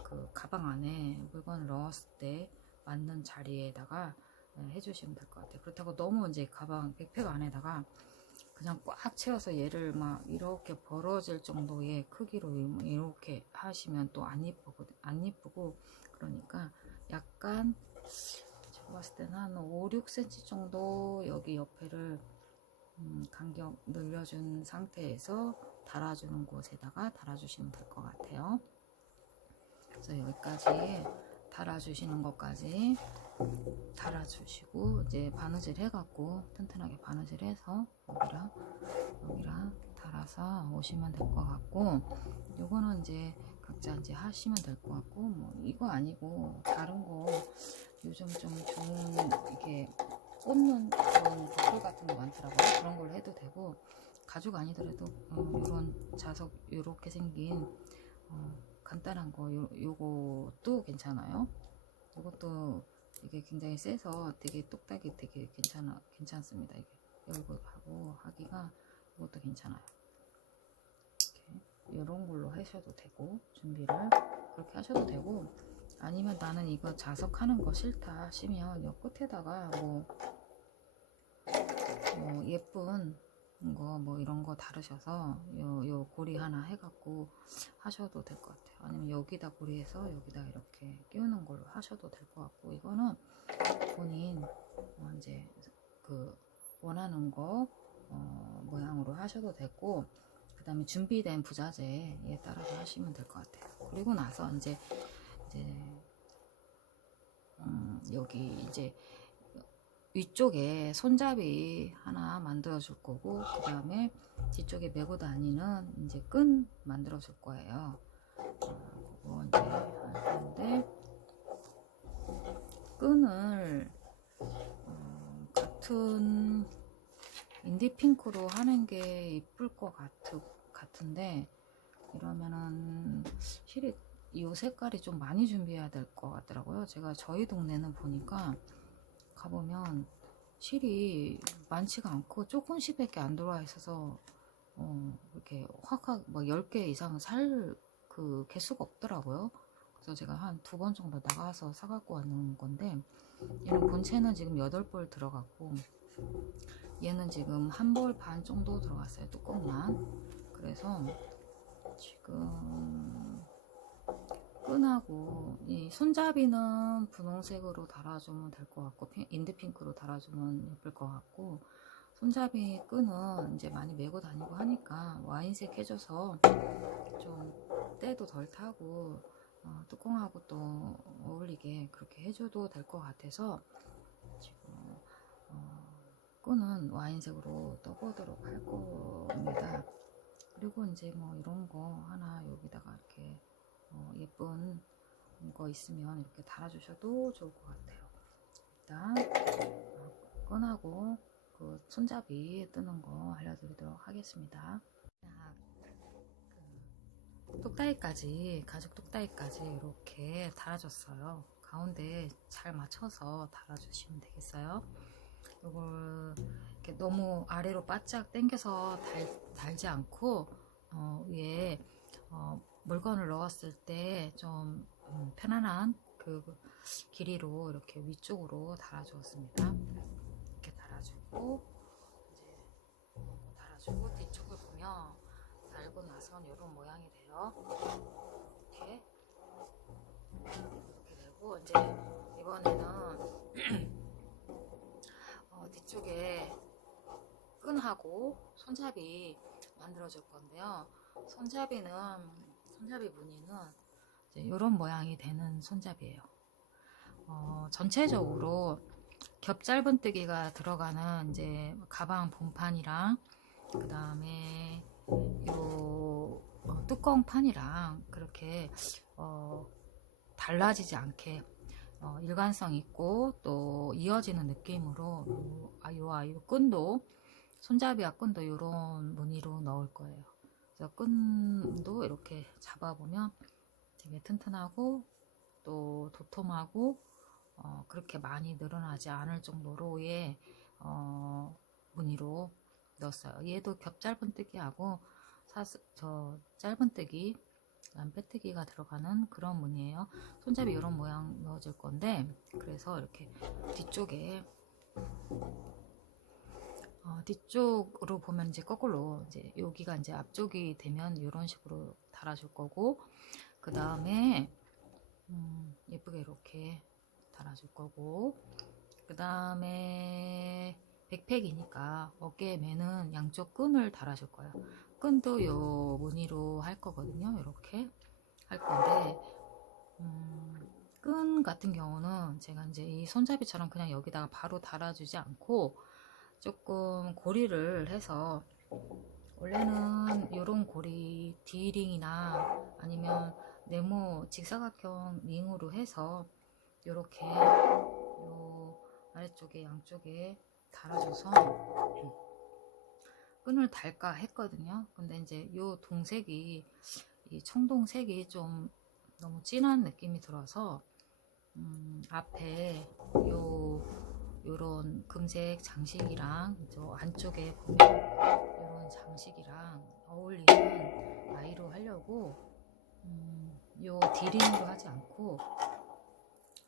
그 가방 안에 물건을 넣었을 때 맞는 자리에다가 해주시면 될 것 같아요. 그렇다고 너무 이제 가방 백팩 안에다가 그냥 꽉 채워서 얘를 막 이렇게 벌어질 정도의 크기로 이렇게 하시면 또 안 이쁘고 그러니까 약간 제가 봤을 때는 한 5, 6cm 정도 여기 옆에를 간격 늘려준 상태에서 달아주는 곳에다가 달아주시면 될 것 같아요. 그래서 여기까지 달아주시는 것까지 달아주시고 이제 바느질 해갖고 튼튼하게 바느질 해서 여기랑 달아서 오시면 될 것 같고 요거는 이제 그 각자 이제 하시면 될 것 같고, 뭐 이거 아니고 다른 거 요즘 좀 좋은 이렇게 꽂는 그런 버클 같은 거 많더라고요. 그런 걸로 해도 되고, 가죽 아니더라도 이런 자석 요렇게 생긴 간단한 거 요것도 괜찮아요. 요것도 이게 굉장히 세서 되게 똑딱이 되게 괜찮습니다. 이게 열고 하고 하기가 이것도 괜찮아요. 이런 걸로 하셔도 되고, 준비를 그렇게 하셔도 되고, 아니면 나는 이거 자석하는 거 싫다 하시면 요 끝에다가 뭐 예쁜 거 뭐 이런 거 다르셔서 요 고리 하나 해갖고 하셔도 될 것 같아요. 아니면 여기다 고리해서 여기다 이렇게 끼우는 걸로 하셔도 될 것 같고, 이거는 본인 이제 그 원하는 거 모양으로 하셔도 되고, 그 다음에 준비된 부자재에 따라서 하시면 될 것 같아요. 그리고 나서 이제 여기 이제 위쪽에 손잡이 하나 만들어 줄 거고, 그 다음에 뒤쪽에 메고 다니는 이제 끈 만들어 줄 거예요. 그거 이제 하는데, 끈을 같은 인디핑크로 하는 게 이쁠 것 같은데, 이러면은 실이 이 색깔이 좀 많이 준비해야 될 것 같더라고요. 제가 저희 동네는 보니까 가보면 실이 많지가 않고 조금씩밖에 안 들어와 있어서 이렇게 확확 막 10개 이상 살 그 개수가 없더라고요. 그래서 제가 한 2번 정도 나가서 사갖고 왔는 건데, 얘는 본체는 지금 8벌 들어갔고, 얘는 지금 1벌 반 정도 들어갔어요, 뚜껑만. 그래서 지금 끈하고 이 손잡이는 분홍색으로 달아주면 될 것 같고, 인디핑크로 달아주면 예쁠 것 같고, 손잡이 끈은 이제 많이 메고 다니고 하니까 와인색 해줘서 좀 때도 덜 타고 뚜껑하고 또 어울리게 그렇게 해줘도 될 것 같아서 지금 끈은 와인색으로 떠보도록 할 겁니다. 그리고 이제 뭐 이런 거 하나 여기다가 이렇게 예쁜 거 있으면 이렇게 달아주셔도 좋을 것 같아요. 일단 끈하고 그 손잡이 뜨는 거 알려드리도록 하겠습니다. 똑딱이까지, 가죽 똑딱이까지 이렇게 달아줬어요. 가운데 잘 맞춰서 달아주시면 되겠어요. 이걸 이렇게 너무 아래로 바짝 당겨서 달지 않고 위에 물건을 넣었을 때 좀 편안한 그 길이로 이렇게 위쪽으로 달아주었습니다. 이렇게 달아주고, 이제 달아주고 뒤쪽을 보면 달고 나선 이런 모양이 돼요. 이렇게 되고, 이제 이번에는 뒤쪽에 끈하고 손잡이 만들어 줄 건데요. 손잡이 무늬는 이제 이런 모양이 되는 손잡이에요. 전체적으로 겹 짧은뜨기가 들어가는 이제 가방 본판이랑, 그 다음에 요 뚜껑판이랑 그렇게 달라지지 않게 일관성 있고 또 이어지는 느낌으로 요 끈도, 손잡이와 끈도 이런 무늬로 넣을 거예요. 그래서 끈도 이렇게 잡아보면 되게 튼튼하고 또 도톰하고 그렇게 많이 늘어나지 않을 정도로의 무늬로 넣었어요. 얘도 겹 짧은뜨기하고 저 짧은뜨기, 빼뜨기가 들어가는 그런 무늬예요. 손잡이 이런 모양 넣어줄 건데, 그래서 이렇게 뒤쪽에 뒤쪽으로 보면 이제 거꾸로 이제 여기가 이제 앞쪽이 되면 이런 식으로 달아줄 거고, 그 다음에 예쁘게 이렇게 달아줄 거고, 그 다음에 백팩이니까 어깨에 매는 양쪽 끈을 달아줄 거예요. 끈도 요 무늬로 할 거거든요. 이렇게 할 건데, 끈 같은 경우는 제가 이제 이 손잡이처럼 그냥 여기다가 바로 달아주지 않고 조금 고리를 해서, 원래는 이런 고리 디링이나 아니면 네모 직사각형 링으로 해서 이렇게 요 아래쪽에 양쪽에 달아줘서 끈을 달까 했거든요. 근데 이제 요 동색이, 이 청동색이 좀 너무 진한 느낌이 들어서 앞에 요런 금색 장식이랑 저 안쪽에 보면 요런 장식이랑 어울리는 아이로 하려고 요 디링으로 하지 않고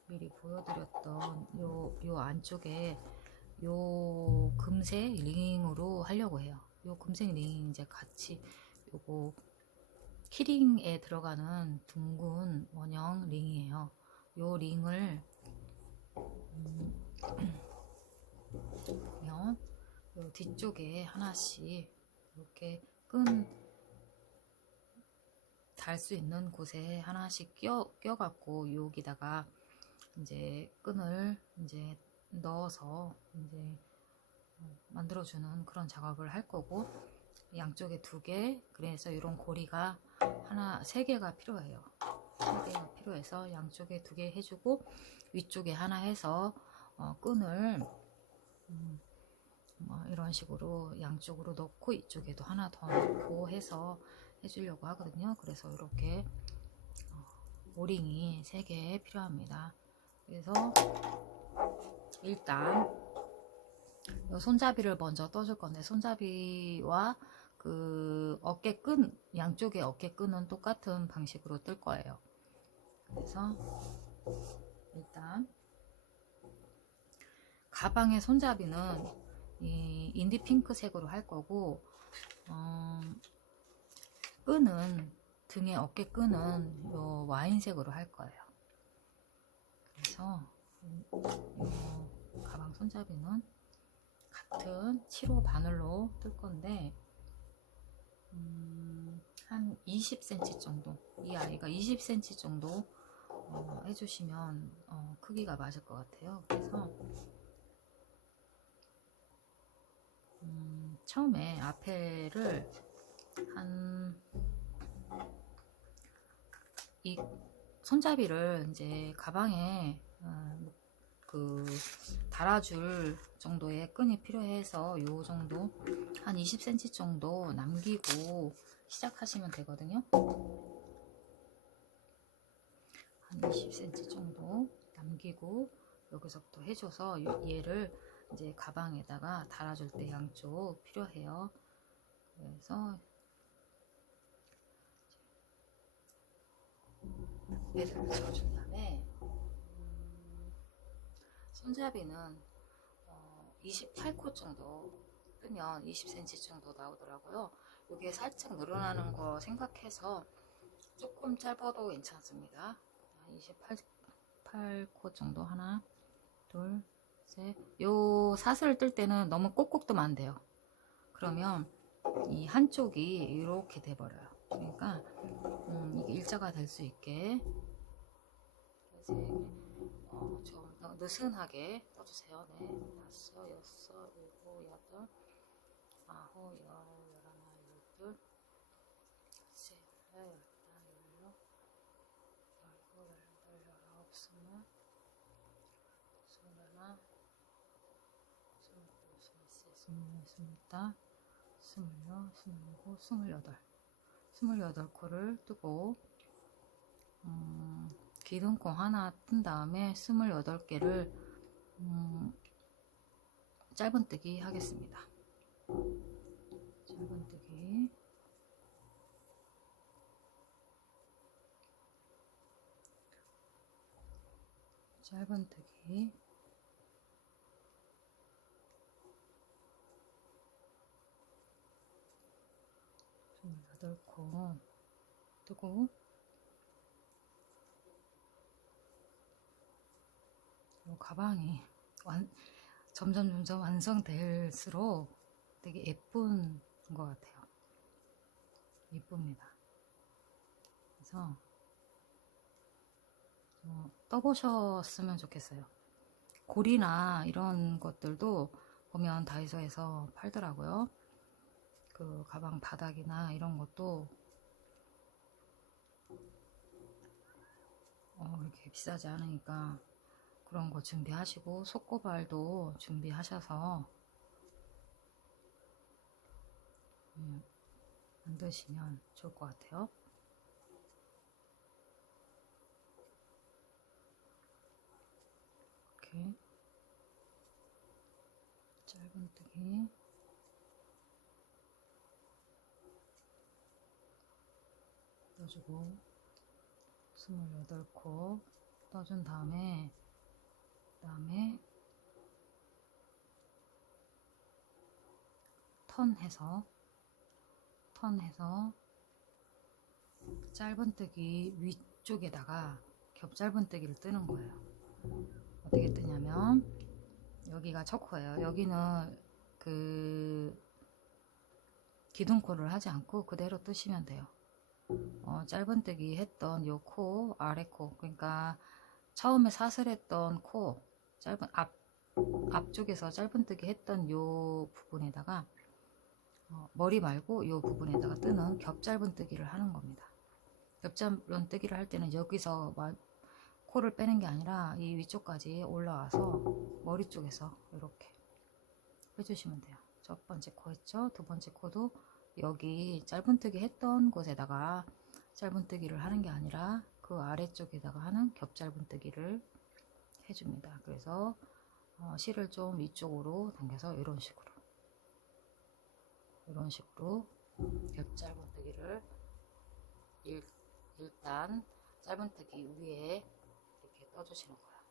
미리 보여드렸던 요 안쪽에 요 금색 링으로 하려고 해요. 요 금색 링 이제 같이 요거 키링에 들어가는 둥근 원형 링이에요. 요 링을 보면 요 뒤쪽에 하나씩 이렇게 끈 달 수 있는 곳에 하나씩 껴갖고 여기다가 이제 끈을 이제 넣어서 이제 만들어주는 그런 작업을 할 거고, 양쪽에 2개, 그래서 이런 고리가 세 개가 필요해요. 3개가 필요해서 양쪽에 2개 해주고 위쪽에 하나 해서 끈을 이런 식으로 양쪽으로 넣고 이쪽에도 하나 더 넣고 해서 해주려고 하거든요. 그래서 이렇게 오링이 3개 필요합니다. 그래서 일단 이 손잡이를 먼저 떠줄 건데, 손잡이와 그 어깨끈, 양쪽의 어깨끈은 똑같은 방식으로 뜰 거예요. 그래서 일단 가방의 손잡이는 이 인디 핑크색으로 할 거고, 끈은 등의 어깨 끈은 요 와인색으로 할 거예요. 그래서 요 가방 손잡이는 같은 7호 바늘로 뜰 건데, 한 20cm 정도, 이 아이가 20cm 정도 해주시면 크기가 맞을 것 같아요. 그래서 처음에 앞에를 이 손잡이를 이제 가방에 그 달아줄 정도의 끈이 필요해서 요 정도 한 20cm 정도 남기고 시작하시면 되거든요. 한 20cm 정도 남기고 여기서부터 해줘서 얘를 이제 가방에다가 달아줄 때 양쪽 필요해요. 그래서 매듭을 지어준 다음에 손잡이는 28코 정도 뜨면 20cm 정도 나오더라고요. 이게 살짝 늘어나는 거 생각해서 조금 짧아도 괜찮습니다. 28코 정도, 하나, 둘, 셋. 요 사슬을 뜰 때는 너무 꼭꼭 뜨면 안 돼요. 그러면 이 한쪽이 이렇게 돼버려요. 그러니까 이게 일자가 될 수 있게 좀 느슨하게 떠주세요. 네, 5, 6, 7, 8, 9, 10, 11, 12, 13, 14, 15, 16, 17, 18, 19, 20, 21, 22, 23, 28코를 뜨고 기둥콩 하나 뜬 다음에 28개를 짧은뜨기 하겠습니다. 짧은뜨기 28코 뜨고, 이 가방이 점점 완성될수록 되게 예쁜 것 같아요. 예쁩니다. 그래서 떠보셨으면 좋겠어요. 고리나 이런 것들도 보면 다이소에서 팔더라고요. 그 가방 바닥이나 이런 것도 이렇게 비싸지 않으니까 그런 거 준비하시고 속고발도 준비하셔서 만드시면 좋을 것 같아요. 이렇게 짧은뜨기 떠주고 28코 떠준 다음에 턴해서 짧은뜨기 위쪽에다가 겹짧은뜨기를 뜨는 거예요. 어떻게 뜨냐면 여기가 첫 코예요. 여기는 그 기둥코를 하지 않고 그대로 뜨시면 돼요. 짧은뜨기 했던 요 코, 아래 코, 그러니까 처음에 사슬했던 코, 앞쪽에서 짧은뜨기 했던 요 부분에다가 머리 말고 요 부분에다가 뜨는 겹짧은뜨기를 하는 겁니다. 겹짧은뜨기를 할 때는 여기서 코를 빼는 게 아니라 이 위쪽까지 올라와서 머리 쪽에서 이렇게 해주시면 돼요. 첫 번째 코 했죠? 두 번째 코도 여기 짧은뜨기 했던 곳에다가 짧은뜨기를 하는 게 아니라 그 아래쪽에다가 하는 겹짧은뜨기를 해줍니다. 그래서 실을 좀 위쪽으로 당겨서 이런 식으로 겹짧은뜨기를 일단 짧은뜨기 위에 이렇게 떠주시는 거예요.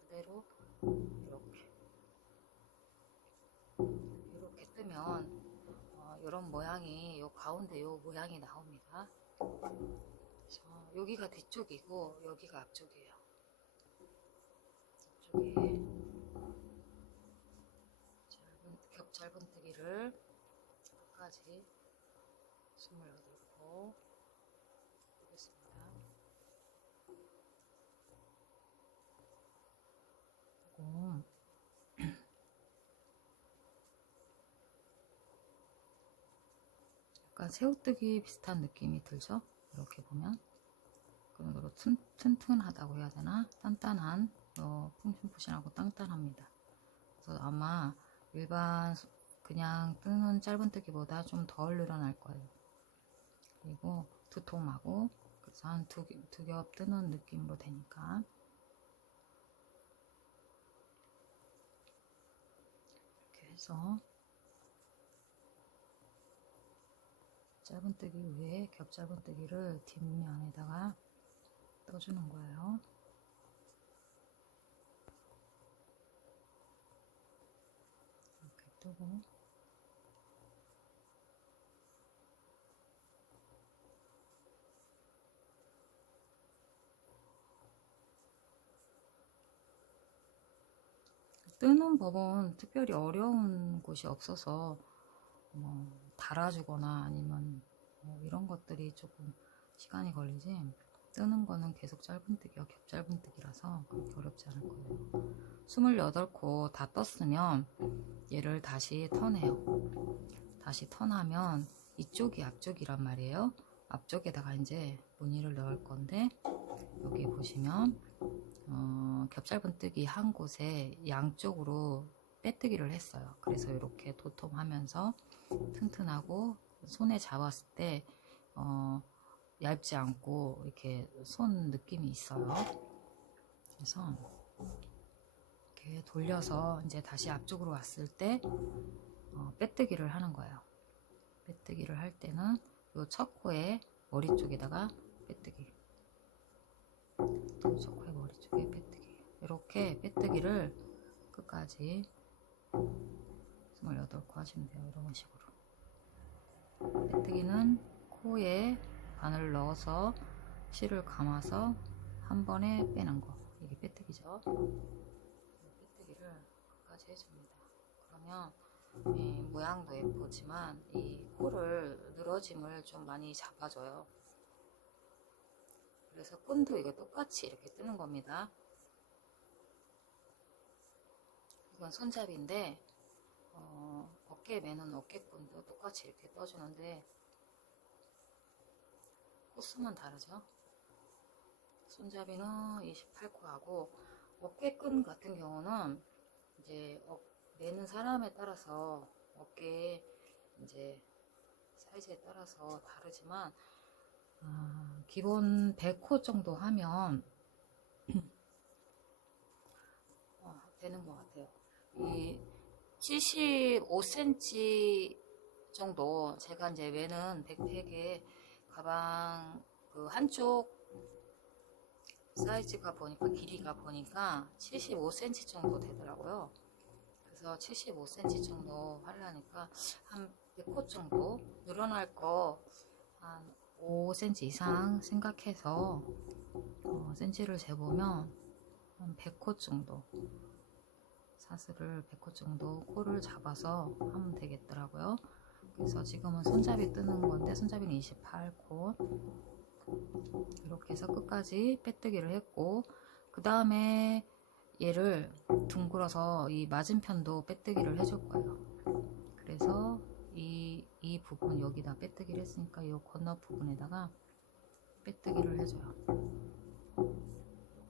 그대로 이렇게 뜨면 이런 모양이 요 가운데 요 모양이 나옵니다. 그래서 여기가 뒤쪽이고 여기가 앞쪽이에요. 이쪽에 겹짧은뜨기를 끝까지 28코 뜨겠습니다. 그리고 약간 새우뜨기 비슷한 느낌이 들죠? 이렇게 보면 그런 튼튼하다고 해야 되나? 단단한, 푹신푹신하고 단단합니다. 그래서 아마 일반 그냥 뜨는 짧은뜨기보다 좀 덜 늘어날 거예요. 그리고 두툼하고 그래서 한 두 겹 뜨는 느낌으로 되니까 이렇게 해서 짧은뜨기 위에 겹짧은뜨기를 뒷면에다가 떠주는 거예요. 이렇게 뜨고 뜨는 법은 특별히 어려운 곳이 없어서 달아주거나 아니면 이런 것들이 조금 시간이 걸리지 뜨는 거는 계속 짧은뜨기와 겹짧은뜨기라서 그렇게 어렵지 않을 거예요. 28코 다 떴으면 얘를 다시 턴해요. 다시 턴하면 이쪽이 앞쪽이란 말이에요. 앞쪽에다가 이제 무늬를 넣을 건데 여기 보시면 겹짧은뜨기 한 곳에 양쪽으로 빼뜨기를 했어요. 그래서 이렇게 도톰하면서 튼튼하고 손에 잡았을 때 얇지 않고 이렇게 손 느낌이 있어요. 그래서 이렇게 돌려서 이제 다시 앞쪽으로 왔을 때 빼뜨기를 하는 거예요. 빼뜨기를 할 때는 요 첫 코에 머리 쪽에다가 빼뜨기, 또 첫 코에 머리 쪽에 빼뜨기, 이렇게 빼뜨기를 끝까지 28코 하시면 돼요. 이런 식으로 빼뜨기는 코에 바늘을 넣어서 실을 감아서 한 번에 빼는 거, 이게 빼뜨기죠. 빼뜨기를 끝까지 해줍니다. 그러면 이 모양도 예쁘지만 이 코를 늘어짐을 좀 많이 잡아줘요. 그래서 끈도 이거 똑같이 이렇게 뜨는 겁니다. 이건 손잡이인데 어깨에 매는 어깨끈도 똑같이 이렇게 떠주는데 코스만 다르죠. 손잡이는 28코 하고, 어깨끈 같은 경우는 이제 매는 사람에 따라서 어깨 이제 사이즈에 따라서 다르지만, 기본 100코 정도 하면 되는 것 같아요. 이 75cm 정도, 제가 이제 매는 백팩에 가방 그 한쪽 사이즈가 보니까, 길이가 보니까 75cm 정도 되더라고요. 그래서 75cm 정도 하려니까 한 100코 정도, 늘어날 거 한 5cm 이상 생각해서 센치를 재보면 한 100코 정도, 사슬을 100코 정도 코를 잡아서 하면 되겠더라고요. 그래서 지금은 손잡이 뜨는 건데, 손잡이는 28코 이렇게 해서 끝까지 빼뜨기를 했고, 그 다음에 얘를 둥글어서 이 맞은편도 빼뜨기를 해줄 거예요. 그래서 이 부분 여기다 빼뜨기를 했으니까 이 건너 부분에다가 빼뜨기를 해줘요. 이렇게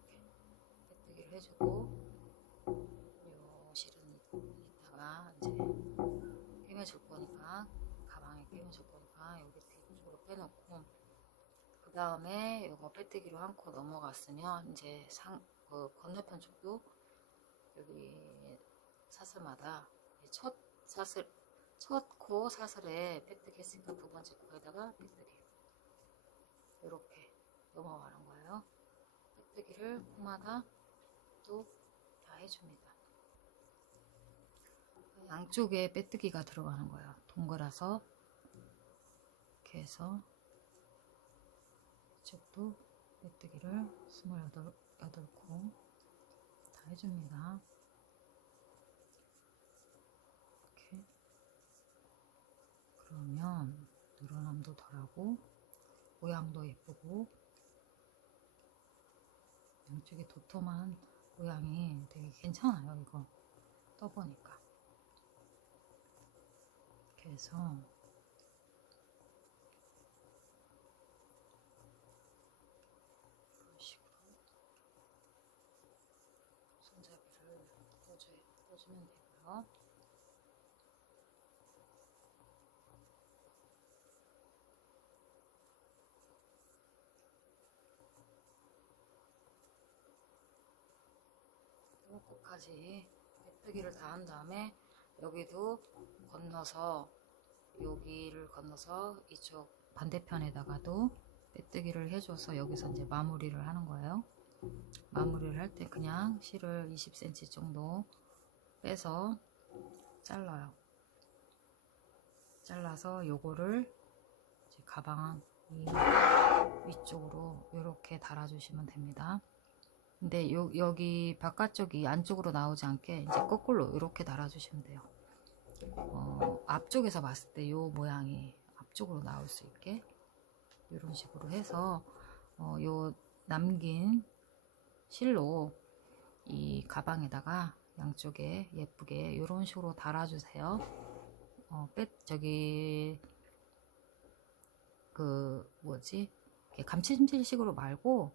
빼뜨기를 해주고, 요 실은 이따가 이제 꿰매줄 거니까, 가방에 꿰매줄 거니까 여기 뒤쪽으로 빼놓고, 그 다음에 이거 빼뜨기로 한 코 넘어갔으면 이제 그 건너편 쪽도 여기 사슬마다 첫 코 사슬에 빼뜨기 했으니까 두 번째 코에다가 빼뜨기, 이렇게 넘어가는 거예요. 빼뜨기를 코마다 또 다 해줍니다. 양쪽에 빼뜨기가 들어가는 거예요. 동그라서 이렇게 해서 이쪽도 빼뜨기를 28코 다 해줍니다. 이렇게. 그러면 늘어남도 덜하고 모양도 예쁘고, 양쪽에 도톰한 모양이 되게 괜찮아요. 이거 떠보니까. 이렇게 해서 이런 식으로 손잡이를 꽂으면 되고요. 끝까지 빼뜨기를 다 한 다음에 여기도 건너서, 여기를 건너서 이쪽 반대편에다가도 빼뜨기를 해줘서 여기서 이제 마무리를 하는 거예요. 마무리를 할 때 그냥 실을 20cm 정도 빼서 잘라요. 잘라서 요거를 이제 가방 이 위쪽으로 이렇게 달아주시면 됩니다. 근데 여기 바깥쪽이 안쪽으로 나오지 않게 이제 거꾸로 이렇게 달아주시면 돼요. 앞쪽에서 봤을 때 요 모양이 앞쪽으로 나올 수 있게 이런 식으로 해서 요 남긴 실로 이 가방에다가 양쪽에 예쁘게 이런 식으로 달아주세요. 그 뭐지, 감침질식으로 말고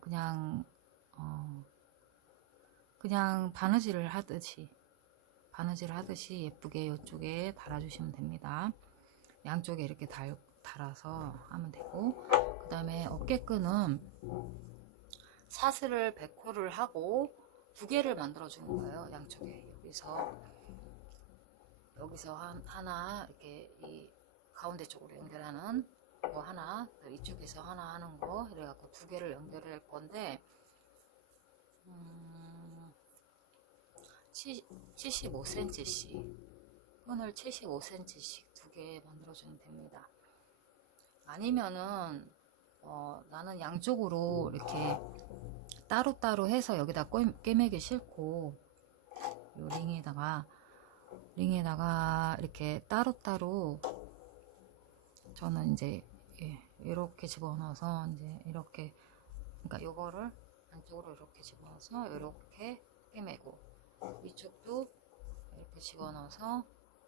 그냥 바느질을 하듯이 예쁘게 이쪽에 달아주시면 됩니다. 양쪽에 이렇게 달아서 하면 되고, 그 다음에 어깨끈은 사슬을 100코를 하고 2개를 만들어 주는 거예요. 양쪽에 여기서 하나 이렇게 이 가운데 쪽으로 연결하는 거 하나, 이쪽에서 하나 하는 거, 이래갖고 2개를 연결할 건데, 75cm씩, 끈을 75cm씩 2개 만들어주면 됩니다. 아니면은 나는 양쪽으로 이렇게 따로따로 해서 여기다 꿰매기 싫고, 요 링에다가 이렇게 따로따로 저는 이제 이렇게 집어넣어서 이제 이렇게, 그러니까 요거를 안쪽으로 이렇게 집어넣어서 이렇게 꿰매고, 이쪽도 이렇게 집어넣어서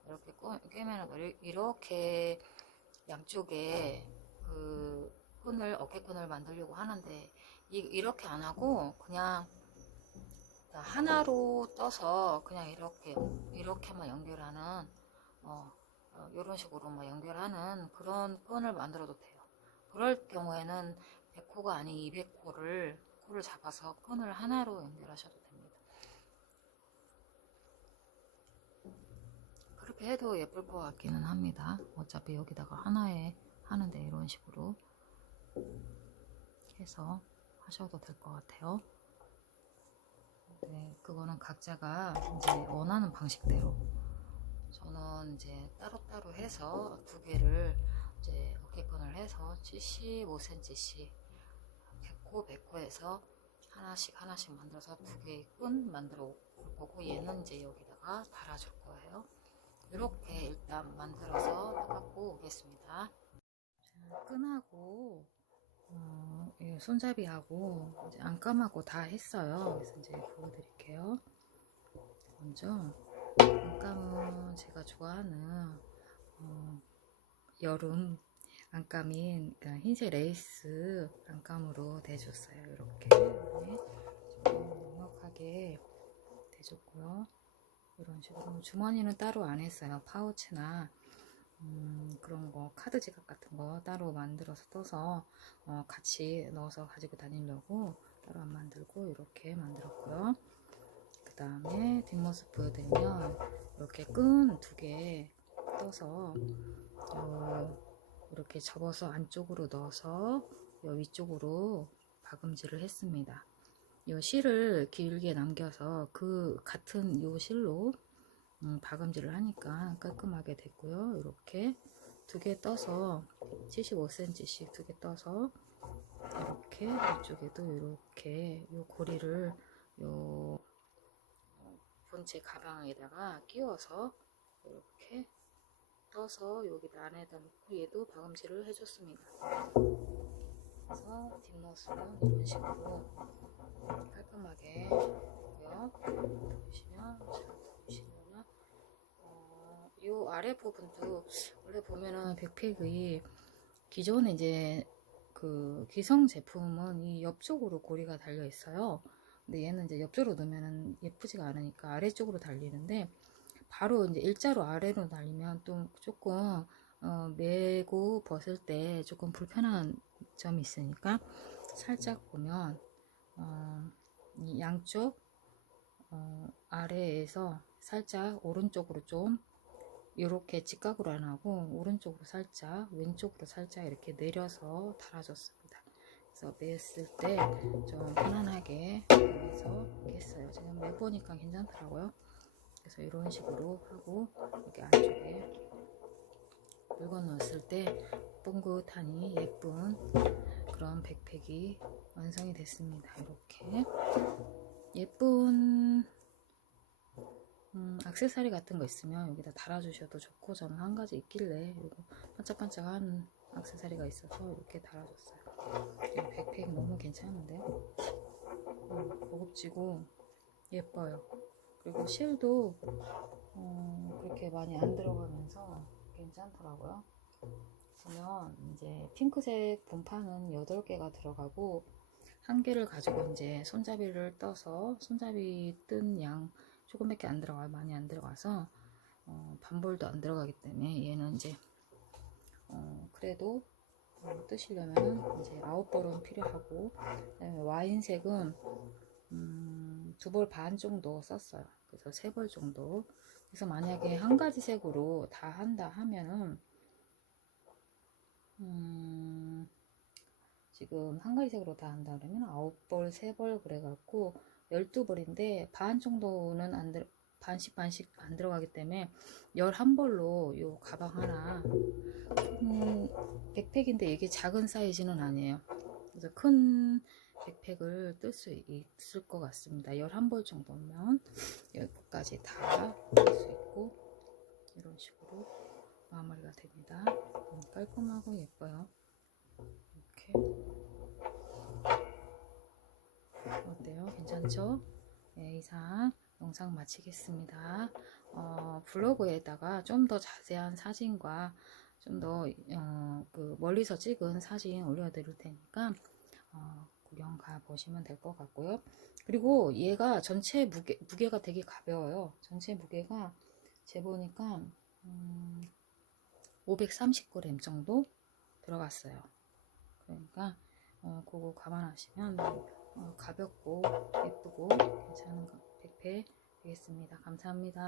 이렇게 꿰매는 거, 이렇게 양쪽에 그 어깨끈을 만들려고 하는데 이렇게 안 하고 그냥 하나로 떠서 그냥 이렇게만 연결하는 이런 식으로만 연결하는 그런 끈을 만들어도 돼요. 그럴 경우에는 100호가 아닌 200호를 코를 잡아서 끈을 하나로 연결하셔도 됩니다. 그렇게 해도 예쁠 것 같기는 합니다. 어차피 여기다가 하나에 하는데 이런 식으로 해서 하셔도 될 것 같아요. 네, 그거는 각자가 이제 원하는 방식대로. 저는 이제 따로따로 해서 두 개를 이제 어깨끈을 해서 75cm씩 100호 하나씩 만들어서 두 개의 끈 만들어 올 거고, 얘는 이제 여기다가 달아줄 거예요. 이렇게 일단 만들어서 해갖고 오겠습니다. 끈하고 손잡이하고 이제 안감하고 다 했어요. 그래서 이제 보여드릴게요. 먼저 안감은 제가 좋아하는 여름 안감인 흰색 레이스 안감으로 대줬어요. 이렇게 넉넉하게 대줬고요. 이런 식으로 주머니는 따로 안 했어요. 파우치나 그런 거 카드 지갑 같은 거 따로 만들어서 떠서 같이 넣어서 가지고 다니려고 따로 안 만들고 이렇게 만들었고요. 그 다음에 뒷모습 보여드리면 이렇게 끈 두 개 떠서 이렇게 접어서 안쪽으로 넣어서 위쪽으로 박음질을 했습니다. 이 실을 길게 남겨서 그 같은 이 실로 박음질을 하니까 깔끔하게 됐고요. 이렇게 두 개 떠서 75cm씩 두 개 떠서 이렇게 이쪽에도 이렇게 요 고리를 요 본체 가방에다가 끼워서 이렇게 떠서 여기다 안에다 놓고 얘도 박음질을 해줬습니다. 그래서 뒷모습은 이런 식으로 깔끔하게 했고요. 보시면 이 아래 부분도 원래 보면은 백팩의 기존에 이제 그 기성 제품은 이 옆쪽으로 고리가 달려 있어요. 근데 얘는 이제 옆쪽으로 넣으면 예쁘지가 않으니까 아래쪽으로 달리는데, 바로 이제 일자로 아래로 달리면 또 조금 메고 벗을 때 조금 불편한 점이 있으니까 살짝 보면 이 양쪽 아래에서 살짝 오른쪽으로 좀 이렇게 직각으로 안 하고 오른쪽으로 살짝 왼쪽으로 살짝 이렇게 내려서 달아줬습니다. 그래서 맸을 때 좀 편안하게 해서 했어요. 지금 매보니까 괜찮더라고요. 그래서 이런 식으로 하고 이렇게 안쪽에 물건 넣었을 때 뽕긋하니 예쁜 그런 백팩이 완성이 됐습니다. 이렇게 예쁜 액세서리 같은 거 있으면 여기다 달아주셔도 좋고, 저는 한 가지 있길래 이거 반짝반짝한 액세서리가 있어서 이렇게 달아줬어요. 백팩 너무 괜찮은데 고급지고 예뻐요. 그리고 실도 그렇게 많이 안 들어가면서 괜찮더라고요. 보면 이제 핑크색 본판은 8개가 들어가고, 한 개를 가지고 이제 손잡이를 떠서 손잡이 뜬 양 조금밖에 안 들어가요. 많이 안 들어가서 반볼도 안 들어가기 때문에 얘는 이제 그래도 뜨시려면 이제 9볼은 필요하고, 그다음에 와인색은 2볼 반 정도 썼어요. 그래서 3볼 정도. 그래서 만약에 한 가지 색으로 다 한다 하면은 지금 한 가지 색으로 다 한다 그러면 9볼, 3볼 그래갖고 12볼인데 반 정도는 반씩 안 들어가기 때문에 11볼로 요 가방 하나, 백팩인데 이게 작은 사이즈는 아니에요. 그래서 큰 백팩을 뜰 수 있을 것 같습니다. 11벌 정도면 여기까지 다 뜰 수 있고, 이런 식으로 마무리가 됩니다. 깔끔하고 예뻐요. 이렇게 어때요? 괜찮죠? 네, 이상 영상 마치겠습니다. 블로그에다가 좀 더 자세한 사진과 좀 더 그 멀리서 찍은 사진 올려드릴 테니까 구경 가 보시면 될 것 같고요. 그리고 얘가 전체 무게가 되게 가벼워요. 전체 무게가 재보니까 530g 정도 들어갔어요. 그러니까 그거 감안하시면 가볍고 예쁘고 괜찮은 백패 되겠습니다. 감사합니다.